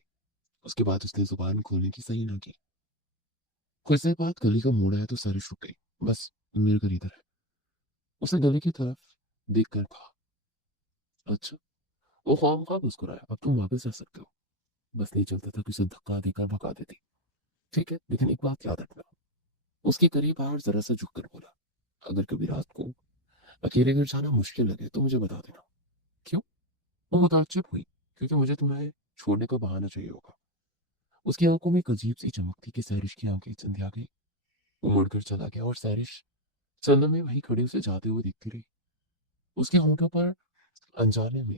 उसके बाद उसने जुबान खोलने की सही ना की। कुछ देर बाद गली का मोड़ आया तो सारिश रुक गई। बस मेरे घर इधर है। उसने गली की तरफ देख कर कहा। अच्छा। वो खाम खा मुस्कुराया। अब तुम वापस जा सकते हो। बस नहीं चलता था कि उसे धक्का देकर भगा देती। ठीक है, लेकिन एक बात याद रखना। उसके करीब आया और जरा सा झुककर बोला, अगर कभी रात को अकेले घर जाना मुश्किल लगे तो मुझे बता देना। क्यों? वो मुताज्जिब हुई, क्योंकि मुझे तुम्हें छोड़ने का बहाना चाहिए होगा। उसकी आंखों में एक अजीब सी चमक थी कि सैरिश की आंखें चंधिया गई। वो मुड़कर चला गया, और सैरिश चंद में वहीं खड़ी उसे जाते हुए दिखती रही। उसके होठों पर अनजाने में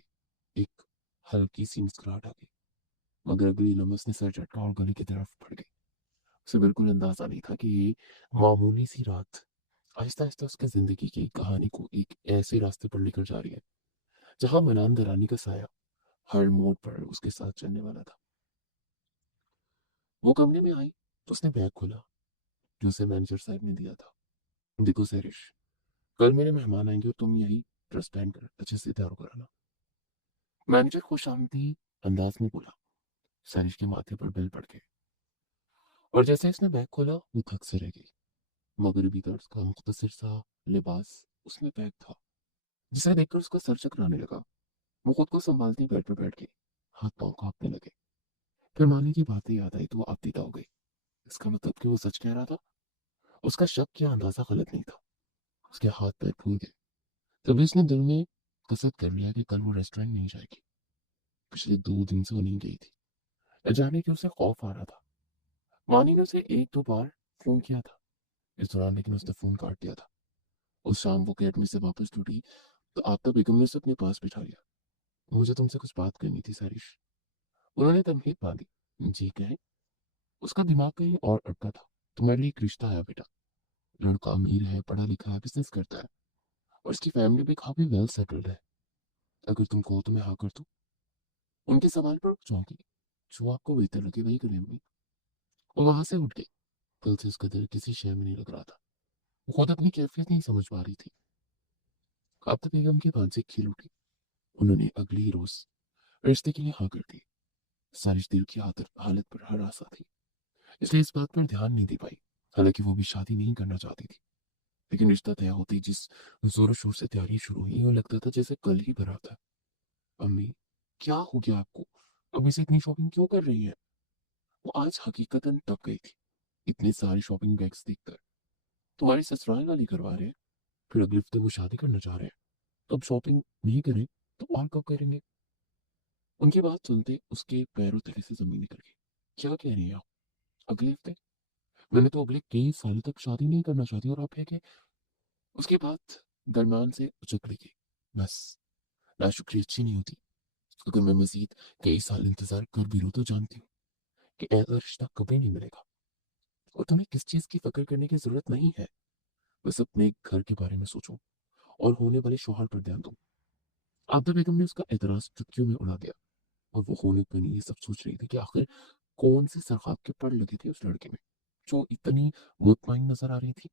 एक हल्की सी मुस्कुराहट आ गई, मगर अगली लम्हे उसने सर झटका और गली की तरफ बढ़ गई। उसे बिल्कुल अंदाजा नहीं था कि ये मामूली सी रात आहिस्ता आहिस्ता उसकी जिंदगी की कहानी को एक ऐसे रास्ते पर लेकर जा रही है, जहां मनान दरानी का साया हर मोड़ पर उसके साथ चलने वाला था। वो कमरे में आई तो उसने बैग खोला जो उसे मैनेजर साहब ने दिया था। देखो सैरिश, कल मेरे मेहमान आएंगे और तुम यही ड्रेस पहन कर अच्छे से तैयार होकर आना। मैनेजर खुश आमदी अंदाज में बोला। सैरिश के माथे पर बिल पड़ गए और जैसे इसने बैग खोला वो थक से रह गई। मगरबी तर्ज का मुख्तसर सा लिबास उसमें पैक था जिसे देखकर उसका सर चकराने लगा। वो खुद को संभालती बेड पर बैठ गई। हाथ पांव कांपने लगे। फिर मानी की बातें याद आई तो वो आपतीता हो गई। इसका मतलब कि वो सच कह रहा था। उसका शक या अंदाजा गलत नहीं था। उसके हाथ पैर फूल गए। तभी उसने दिल में कसरत कर लिया कि कल वो रेस्टोरेंट नहीं जाएगी। पिछले 2 दिन से वो नहीं गई थी। न जाने कि उसे खौफ आ रहा था। मानी ने उसे 1-2 बार फोन किया था इस दौरान, लेकिन उसने फोन काट दिया था। उस शाम वो अकेडमी से वापस लौटी तो आफ्ताब बेगम ने उसे अपने पास बिठा लिया। मुझे तुमसे कुछ बात करनी थी सारिश। उन्होंने तमहीद बांधी। जी कहें। उसका दिमाग कहीं और अटका था। तुम्हारे लिए एक रिश्ता आया बेटा। लड़का अमीर है, पढ़ा लिखा है, बिजनेस करता है और उसकी फैमिली भी काफी वेल सेटल्ड है। अगर तुम कहो तो मैं हाँ कर दूं। उनके सवाल पर चौंकी। जो आपको बेहतर लगे वही करें अम्मी। वो वहां से उठ गई। दिल से उसका दिल किसी शय में नहीं लग रहा था। वो खुद अपनी कैफियत नहीं समझ पा रही थी। आफ्ताब बेगम के पास से खिल उठी। उन्होंने अगले ही रोज रिश्ते के लिए हाँ कर दी। सारिश दिल की हालत पर हरासा थी, इसलिए इस बात पर ध्यान नहीं दे पाई। हालांकि वो भी शादी नहीं करना चाहती थी, लेकिन रिश्ता तय होते ही जिस जोरों शोर से तैयारी शुरू हुई यूं लगता था जैसे कल ही बारात है। अम्मी, क्या हो गया आपको? अभी से इतनी शॉपिंग क्यों कर रही है? वो आज हकीकतन तब गई थी। इतने सारे शॉपिंग बैग्स देखकर। तुम्हारे ससुराल वाले करवा रहे हैं, फिर अगले हफ्ते वो शादी करना चाह रहे हैं, तो अब शॉपिंग नहीं करें तो और कब करेंगे? उनकी बात सुनते उसके पैरों तले से जमीन निकल गई। क्या कह रही हैं आप? अगले हफ्ते? मैंने तो अगले कई सालों तक शादी नहीं करना चाहती और आप है कि। उसकी बात दरम्यान से उचक गई। बस, नाशुक्री अच्छी नहीं होती। अगर मैं मजीद कई साल इंतजार कर भी लूं तो जानती हूँ कि ऐसा रिश्ता कभी नहीं मिलेगा। और तुम्हें किस चीज की फिक्र करने की जरूरत नहीं है। बस अपने घर के बारे में सोचो और होने वाले शौहर पर ध्यान दो। आबदा बेगम ने उसका एतराज चुटकियों में उड़ा दिया और वो होने पर ये सब सोच रही थी कि आखिर कौन से सरखाब के पड़ लगे थे उस लड़के में जो इतनी मुतमईन नजर आ रही थी।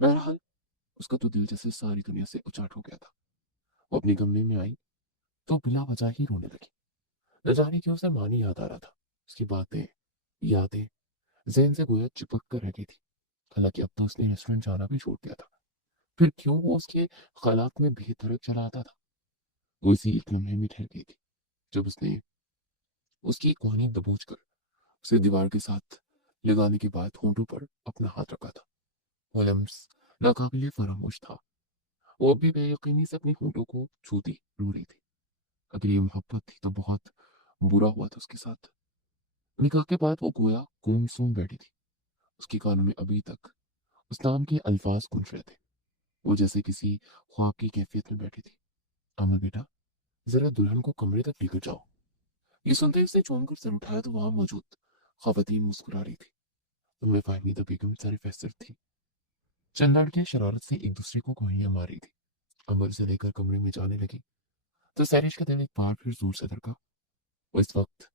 बहरहाल उसका तो दिल जैसे सारी दुनिया से उचाट हो गया था। वो अपने कमरे में आई तो बिला वजह ही रोने लगी। न जाने क्यों उसे मानी याद आ रहा था। उसकी बातें, यादें जहन से गोया चिपक कर रह गई थी। हालांकि अब तो उसने रेस्टोरेंट जाना भी छोड़ दिया था। फिर क्यों वो उसके ख्यालात में बेधड़क चला आता था। वो इसी एक लम्हे में ठहर गई थी जब उसने उसकी एक कहानी दबोच कर उसे दीवार के साथ लगाने के बाद होंठों पर अपना हाथ रखा था। वो लम्स नाकाबिले फरामोश था। वो भी बेयकीनी से अपनी होंठों को छूती रो रही थी। अगर ये मोहब्बत थी तो बहुत बुरा हुआ था उसके साथ। निकाह के बाद वो गोया गुमसुम बैठी थी। उसके कानों में अभी तक उस नाम के अल्फाज गूंज रहे थे। वो जैसे किसी ख्वाब की कैफियत में बैठी थी। अमर बेटा, जरा दुल्हन को कमरे तक लेकर जाओ। ये सुनते ही उसने चौंक कर सर उठाया तो वहां मौजूद खवातीन मुस्कुरा रही थी। उनमें फाहमीदा बेगम सारी फैसर थी। चंद लड़कियां शरारत से एक दूसरे को गोलियां मार रही थी। अमर से लेकर कमरे में जाने लगी तो सैरिश का दिल एक बार फिर जोर से धड़का। वो इस वक्त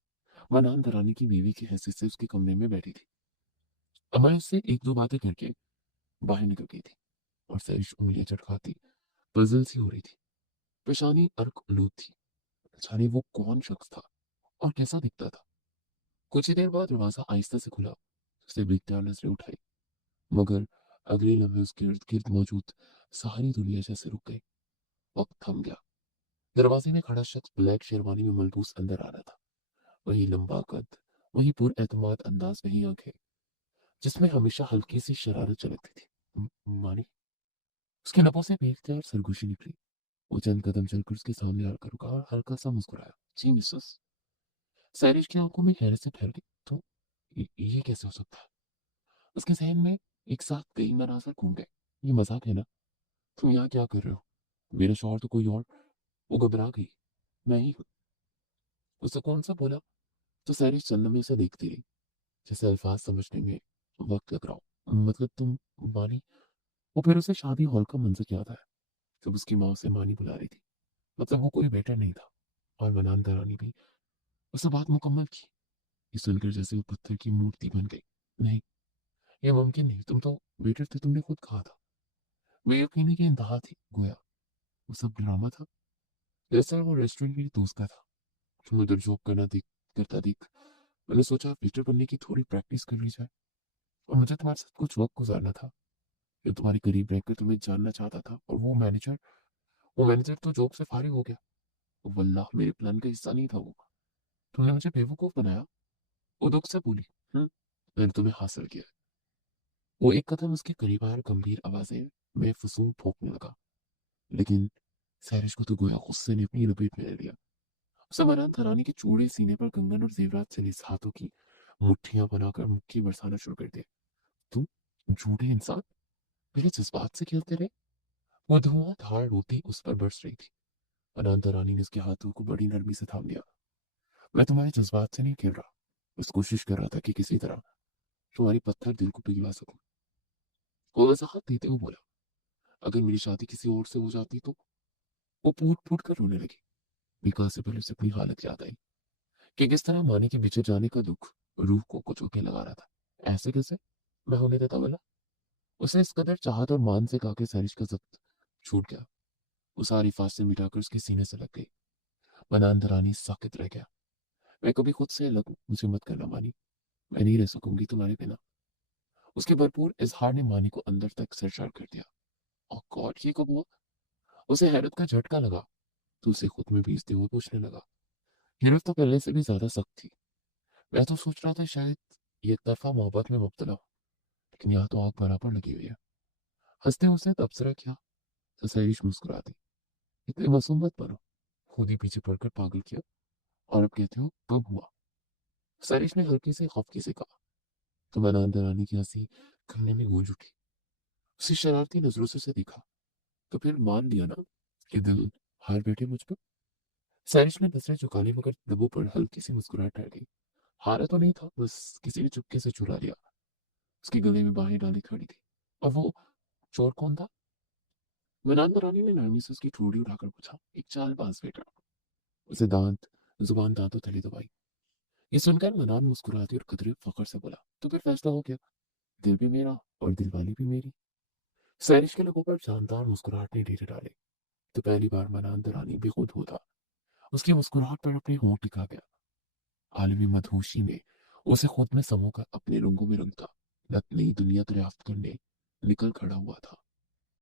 मनान दरानी की बीवी की हैसियत से उसके कमरे में बैठी थी। अमर उससे 1-2 बातें करके बाहर निकल गई थी और सैरिश उंगलियां चटकाती पजल सी हो रही थी। पेशानी अर्क आलूद थी। जाने वो कौन शख्स था और कैसा दिखता था। कुछ ही देर बाद दरवाजा आहिस्ता से खुला। उसने बेख्तियार नजरें उठाई, मगर अगले लम्हे उसके इर्द गिर्द मौजूद सारी दुनिया जैसे रुक गई। वक्त थम गया। दरवाजे में खड़ा शख्स ब्लैक शेरवानी में मलबूस अंदर आ रहा था। वही लंबा कद, वही पुरएतमाद अंदाज, वही आंखें जिसमें हमेशा हल्की सी शरारत झलकती थी। मानी। उसके लबों से बेख्तियार सरगोशी निकली। वो चंद कदम चलकर उसके सामने आकर रुका और हल्का सा मुस्कुराया। जी मिसेस। सैरिश की आंखों में हैरत से ठहर गई। तो ये कैसे हो सकता है? उसके जहन में एक साथ कई मनासर घूम गए। ये मजाक है ना? तुम यहाँ क्या कर रहे हो? मेरा शौहर तो कोई और। वो घबरा गई। मैं ही हूँ। उससे कौन सा बोला तो सैरिश चंद में उसे देखती रही, जैसे अल्फाज समझने में वक्त लग रहा हो। मतलब तुम मानी। वो फिर उसे शादी हॉल का मंजर याद आया जब उसकी माँ उसे मानी बुला रही थी। मतलब वो कोई बेटा नहीं था, और मनान दरानी भी उसने बात मुकम्मल की। ये सुनकर जैसे वो पत्थर की मूर्ति बन गई। नहीं, ये मुमकिन नहीं, तुम तो वेटर थे, तुमने खुद कहा था। वे यकीनी की इंतहा थी, गोया वो सब ड्रामा था। दरअसल वो रेस्टोरेंट मेरी दोस्त का था। तुम उधर जॉब करता देख मैंने सोचा वेटर बनने की थोड़ी प्रैक्टिस कर ली जाए, और मुझे तुम्हारे साथ कुछ वक्त गुजारना था। जो तुम्हारे करीब रहकर तुम्हें जानना चाहता था। और वो मैनेजर तो जॉब से फारिग हो गया। वल्लाह मेरे प्लान का हिस्सा नहीं था वो। तुमने मुझे बेवकूफ बनाया। वो दुख से बोली। मैंने तुम्हें हासिल किया। वो एक कदम उसके करीब आया और गंभीर आवाजें में फसूल भोंकने लगा। लेकिन सैरिश को तो गोया गुस्से ने अपनी लपेट में ले लिया। उसे मरान थरानी के चूड़े सीने पर कंगन और जेवरात चले हाथों की मुट्ठियां बनाकर मुक्की बरसाना शुरू कर दिया। तुम झूठे इंसान, मेरे जज्बात से खेलते रहे। वो धुआंधार रोती उस पर बरस रही थी। अनंत रानी ने उसके हाथों को बड़ी नरमी से थाम लिया। मैं तुम्हारे जज्बात से नहीं खेल रहा, बस कोशिश कर रहा था कि किसी तरह तुम्हारी पत्थर दिल को पिघला सकूं। वो वजाहत देते हुए बोला, अगर मेरी शादी किसी और से हो जाती तो। वो फूट फूट कर रोने लगी। विकास से पहले उसे अपनी हालत याद आई कि किस तरह माने के बिछड़ जाने का दुख रूह को कुचोके लगा रहा था। ऐसे कैसे मैं होने देता बोला। उसे इस कदर चाहत और मान से कहा कि सैरिश का जब्त छूट गया। वो सारी फांसें मिटाकर उसके सीने से लग गई। मनान दरानी साकित रह गया। मैं कभी खुद से अलग मुझे मत करना मानी, मैं नहीं रह सकूंगी तुम्हारे बिना। उसके भरपूर इजहार ने मानी को अंदर तक सरशार कर दिया। और गॉड, ये कब हुआ? उसे हैरत का झटका लगा तो उसे खुद में भीजते हुए पूछने लगा। गिरफ्त तो पहले से भी ज्यादा सख्त थी। मैं तो सोच रहा था शायद ये एक तरफा मोहब्बत में मुब्तला हो, लेकिन यहाँ तो आग बराबर लगी हुई है। हंसते उसने तबसरा किया तो सैरिश मुस्कुरा दी। इतने मासूम मत बनो, खुद ही पीछे पड़कर पागल किया और अब कहते हो कब हुआ? सैरिश ने हल्के से खफकी से कहा। तो मैंने अंदर आने की हंसी करने में गूंज उठी। उसे शरारती नजरों से उसे देखा। तो फिर मान लिया ना कि दिल हार बैठे मुझ पर? सैरिश ने नजरें झुका ली, मगर लबों पर हल्की सी मुस्कुराहट रह गई। हारा तो नहीं था, बस किसी ने चुपके से चुरा लिया। उसके गले में बाहें डाली खड़ी थी। और वो चोर कौन था? मनान रानी ने नरमी से उसकी ठोड़ी उठाकर पूछा। एक चालबाज बेटा। उसे जुबान दांतों तले दबाई। ये सुनकर मनान मुस्कुराती और कदरे फखर से बोला, तो फिर फैसला हो गया। दिल भी मेरा और दिलवाली भी मेरी। सैरिश के लोगों पर शानदार मुस्कुराहट ने डेरे डाले। तो पहली बार मनान दरानी बेखुद होता उसकी मुस्कुराहट पर अपने होंठ टिका गया। आलमी मदहोशी में उसे खुद में समोकर अपने रंगों में रंगता नई दुनिया दरियाफ्त करने निकल खड़ा हुआ था।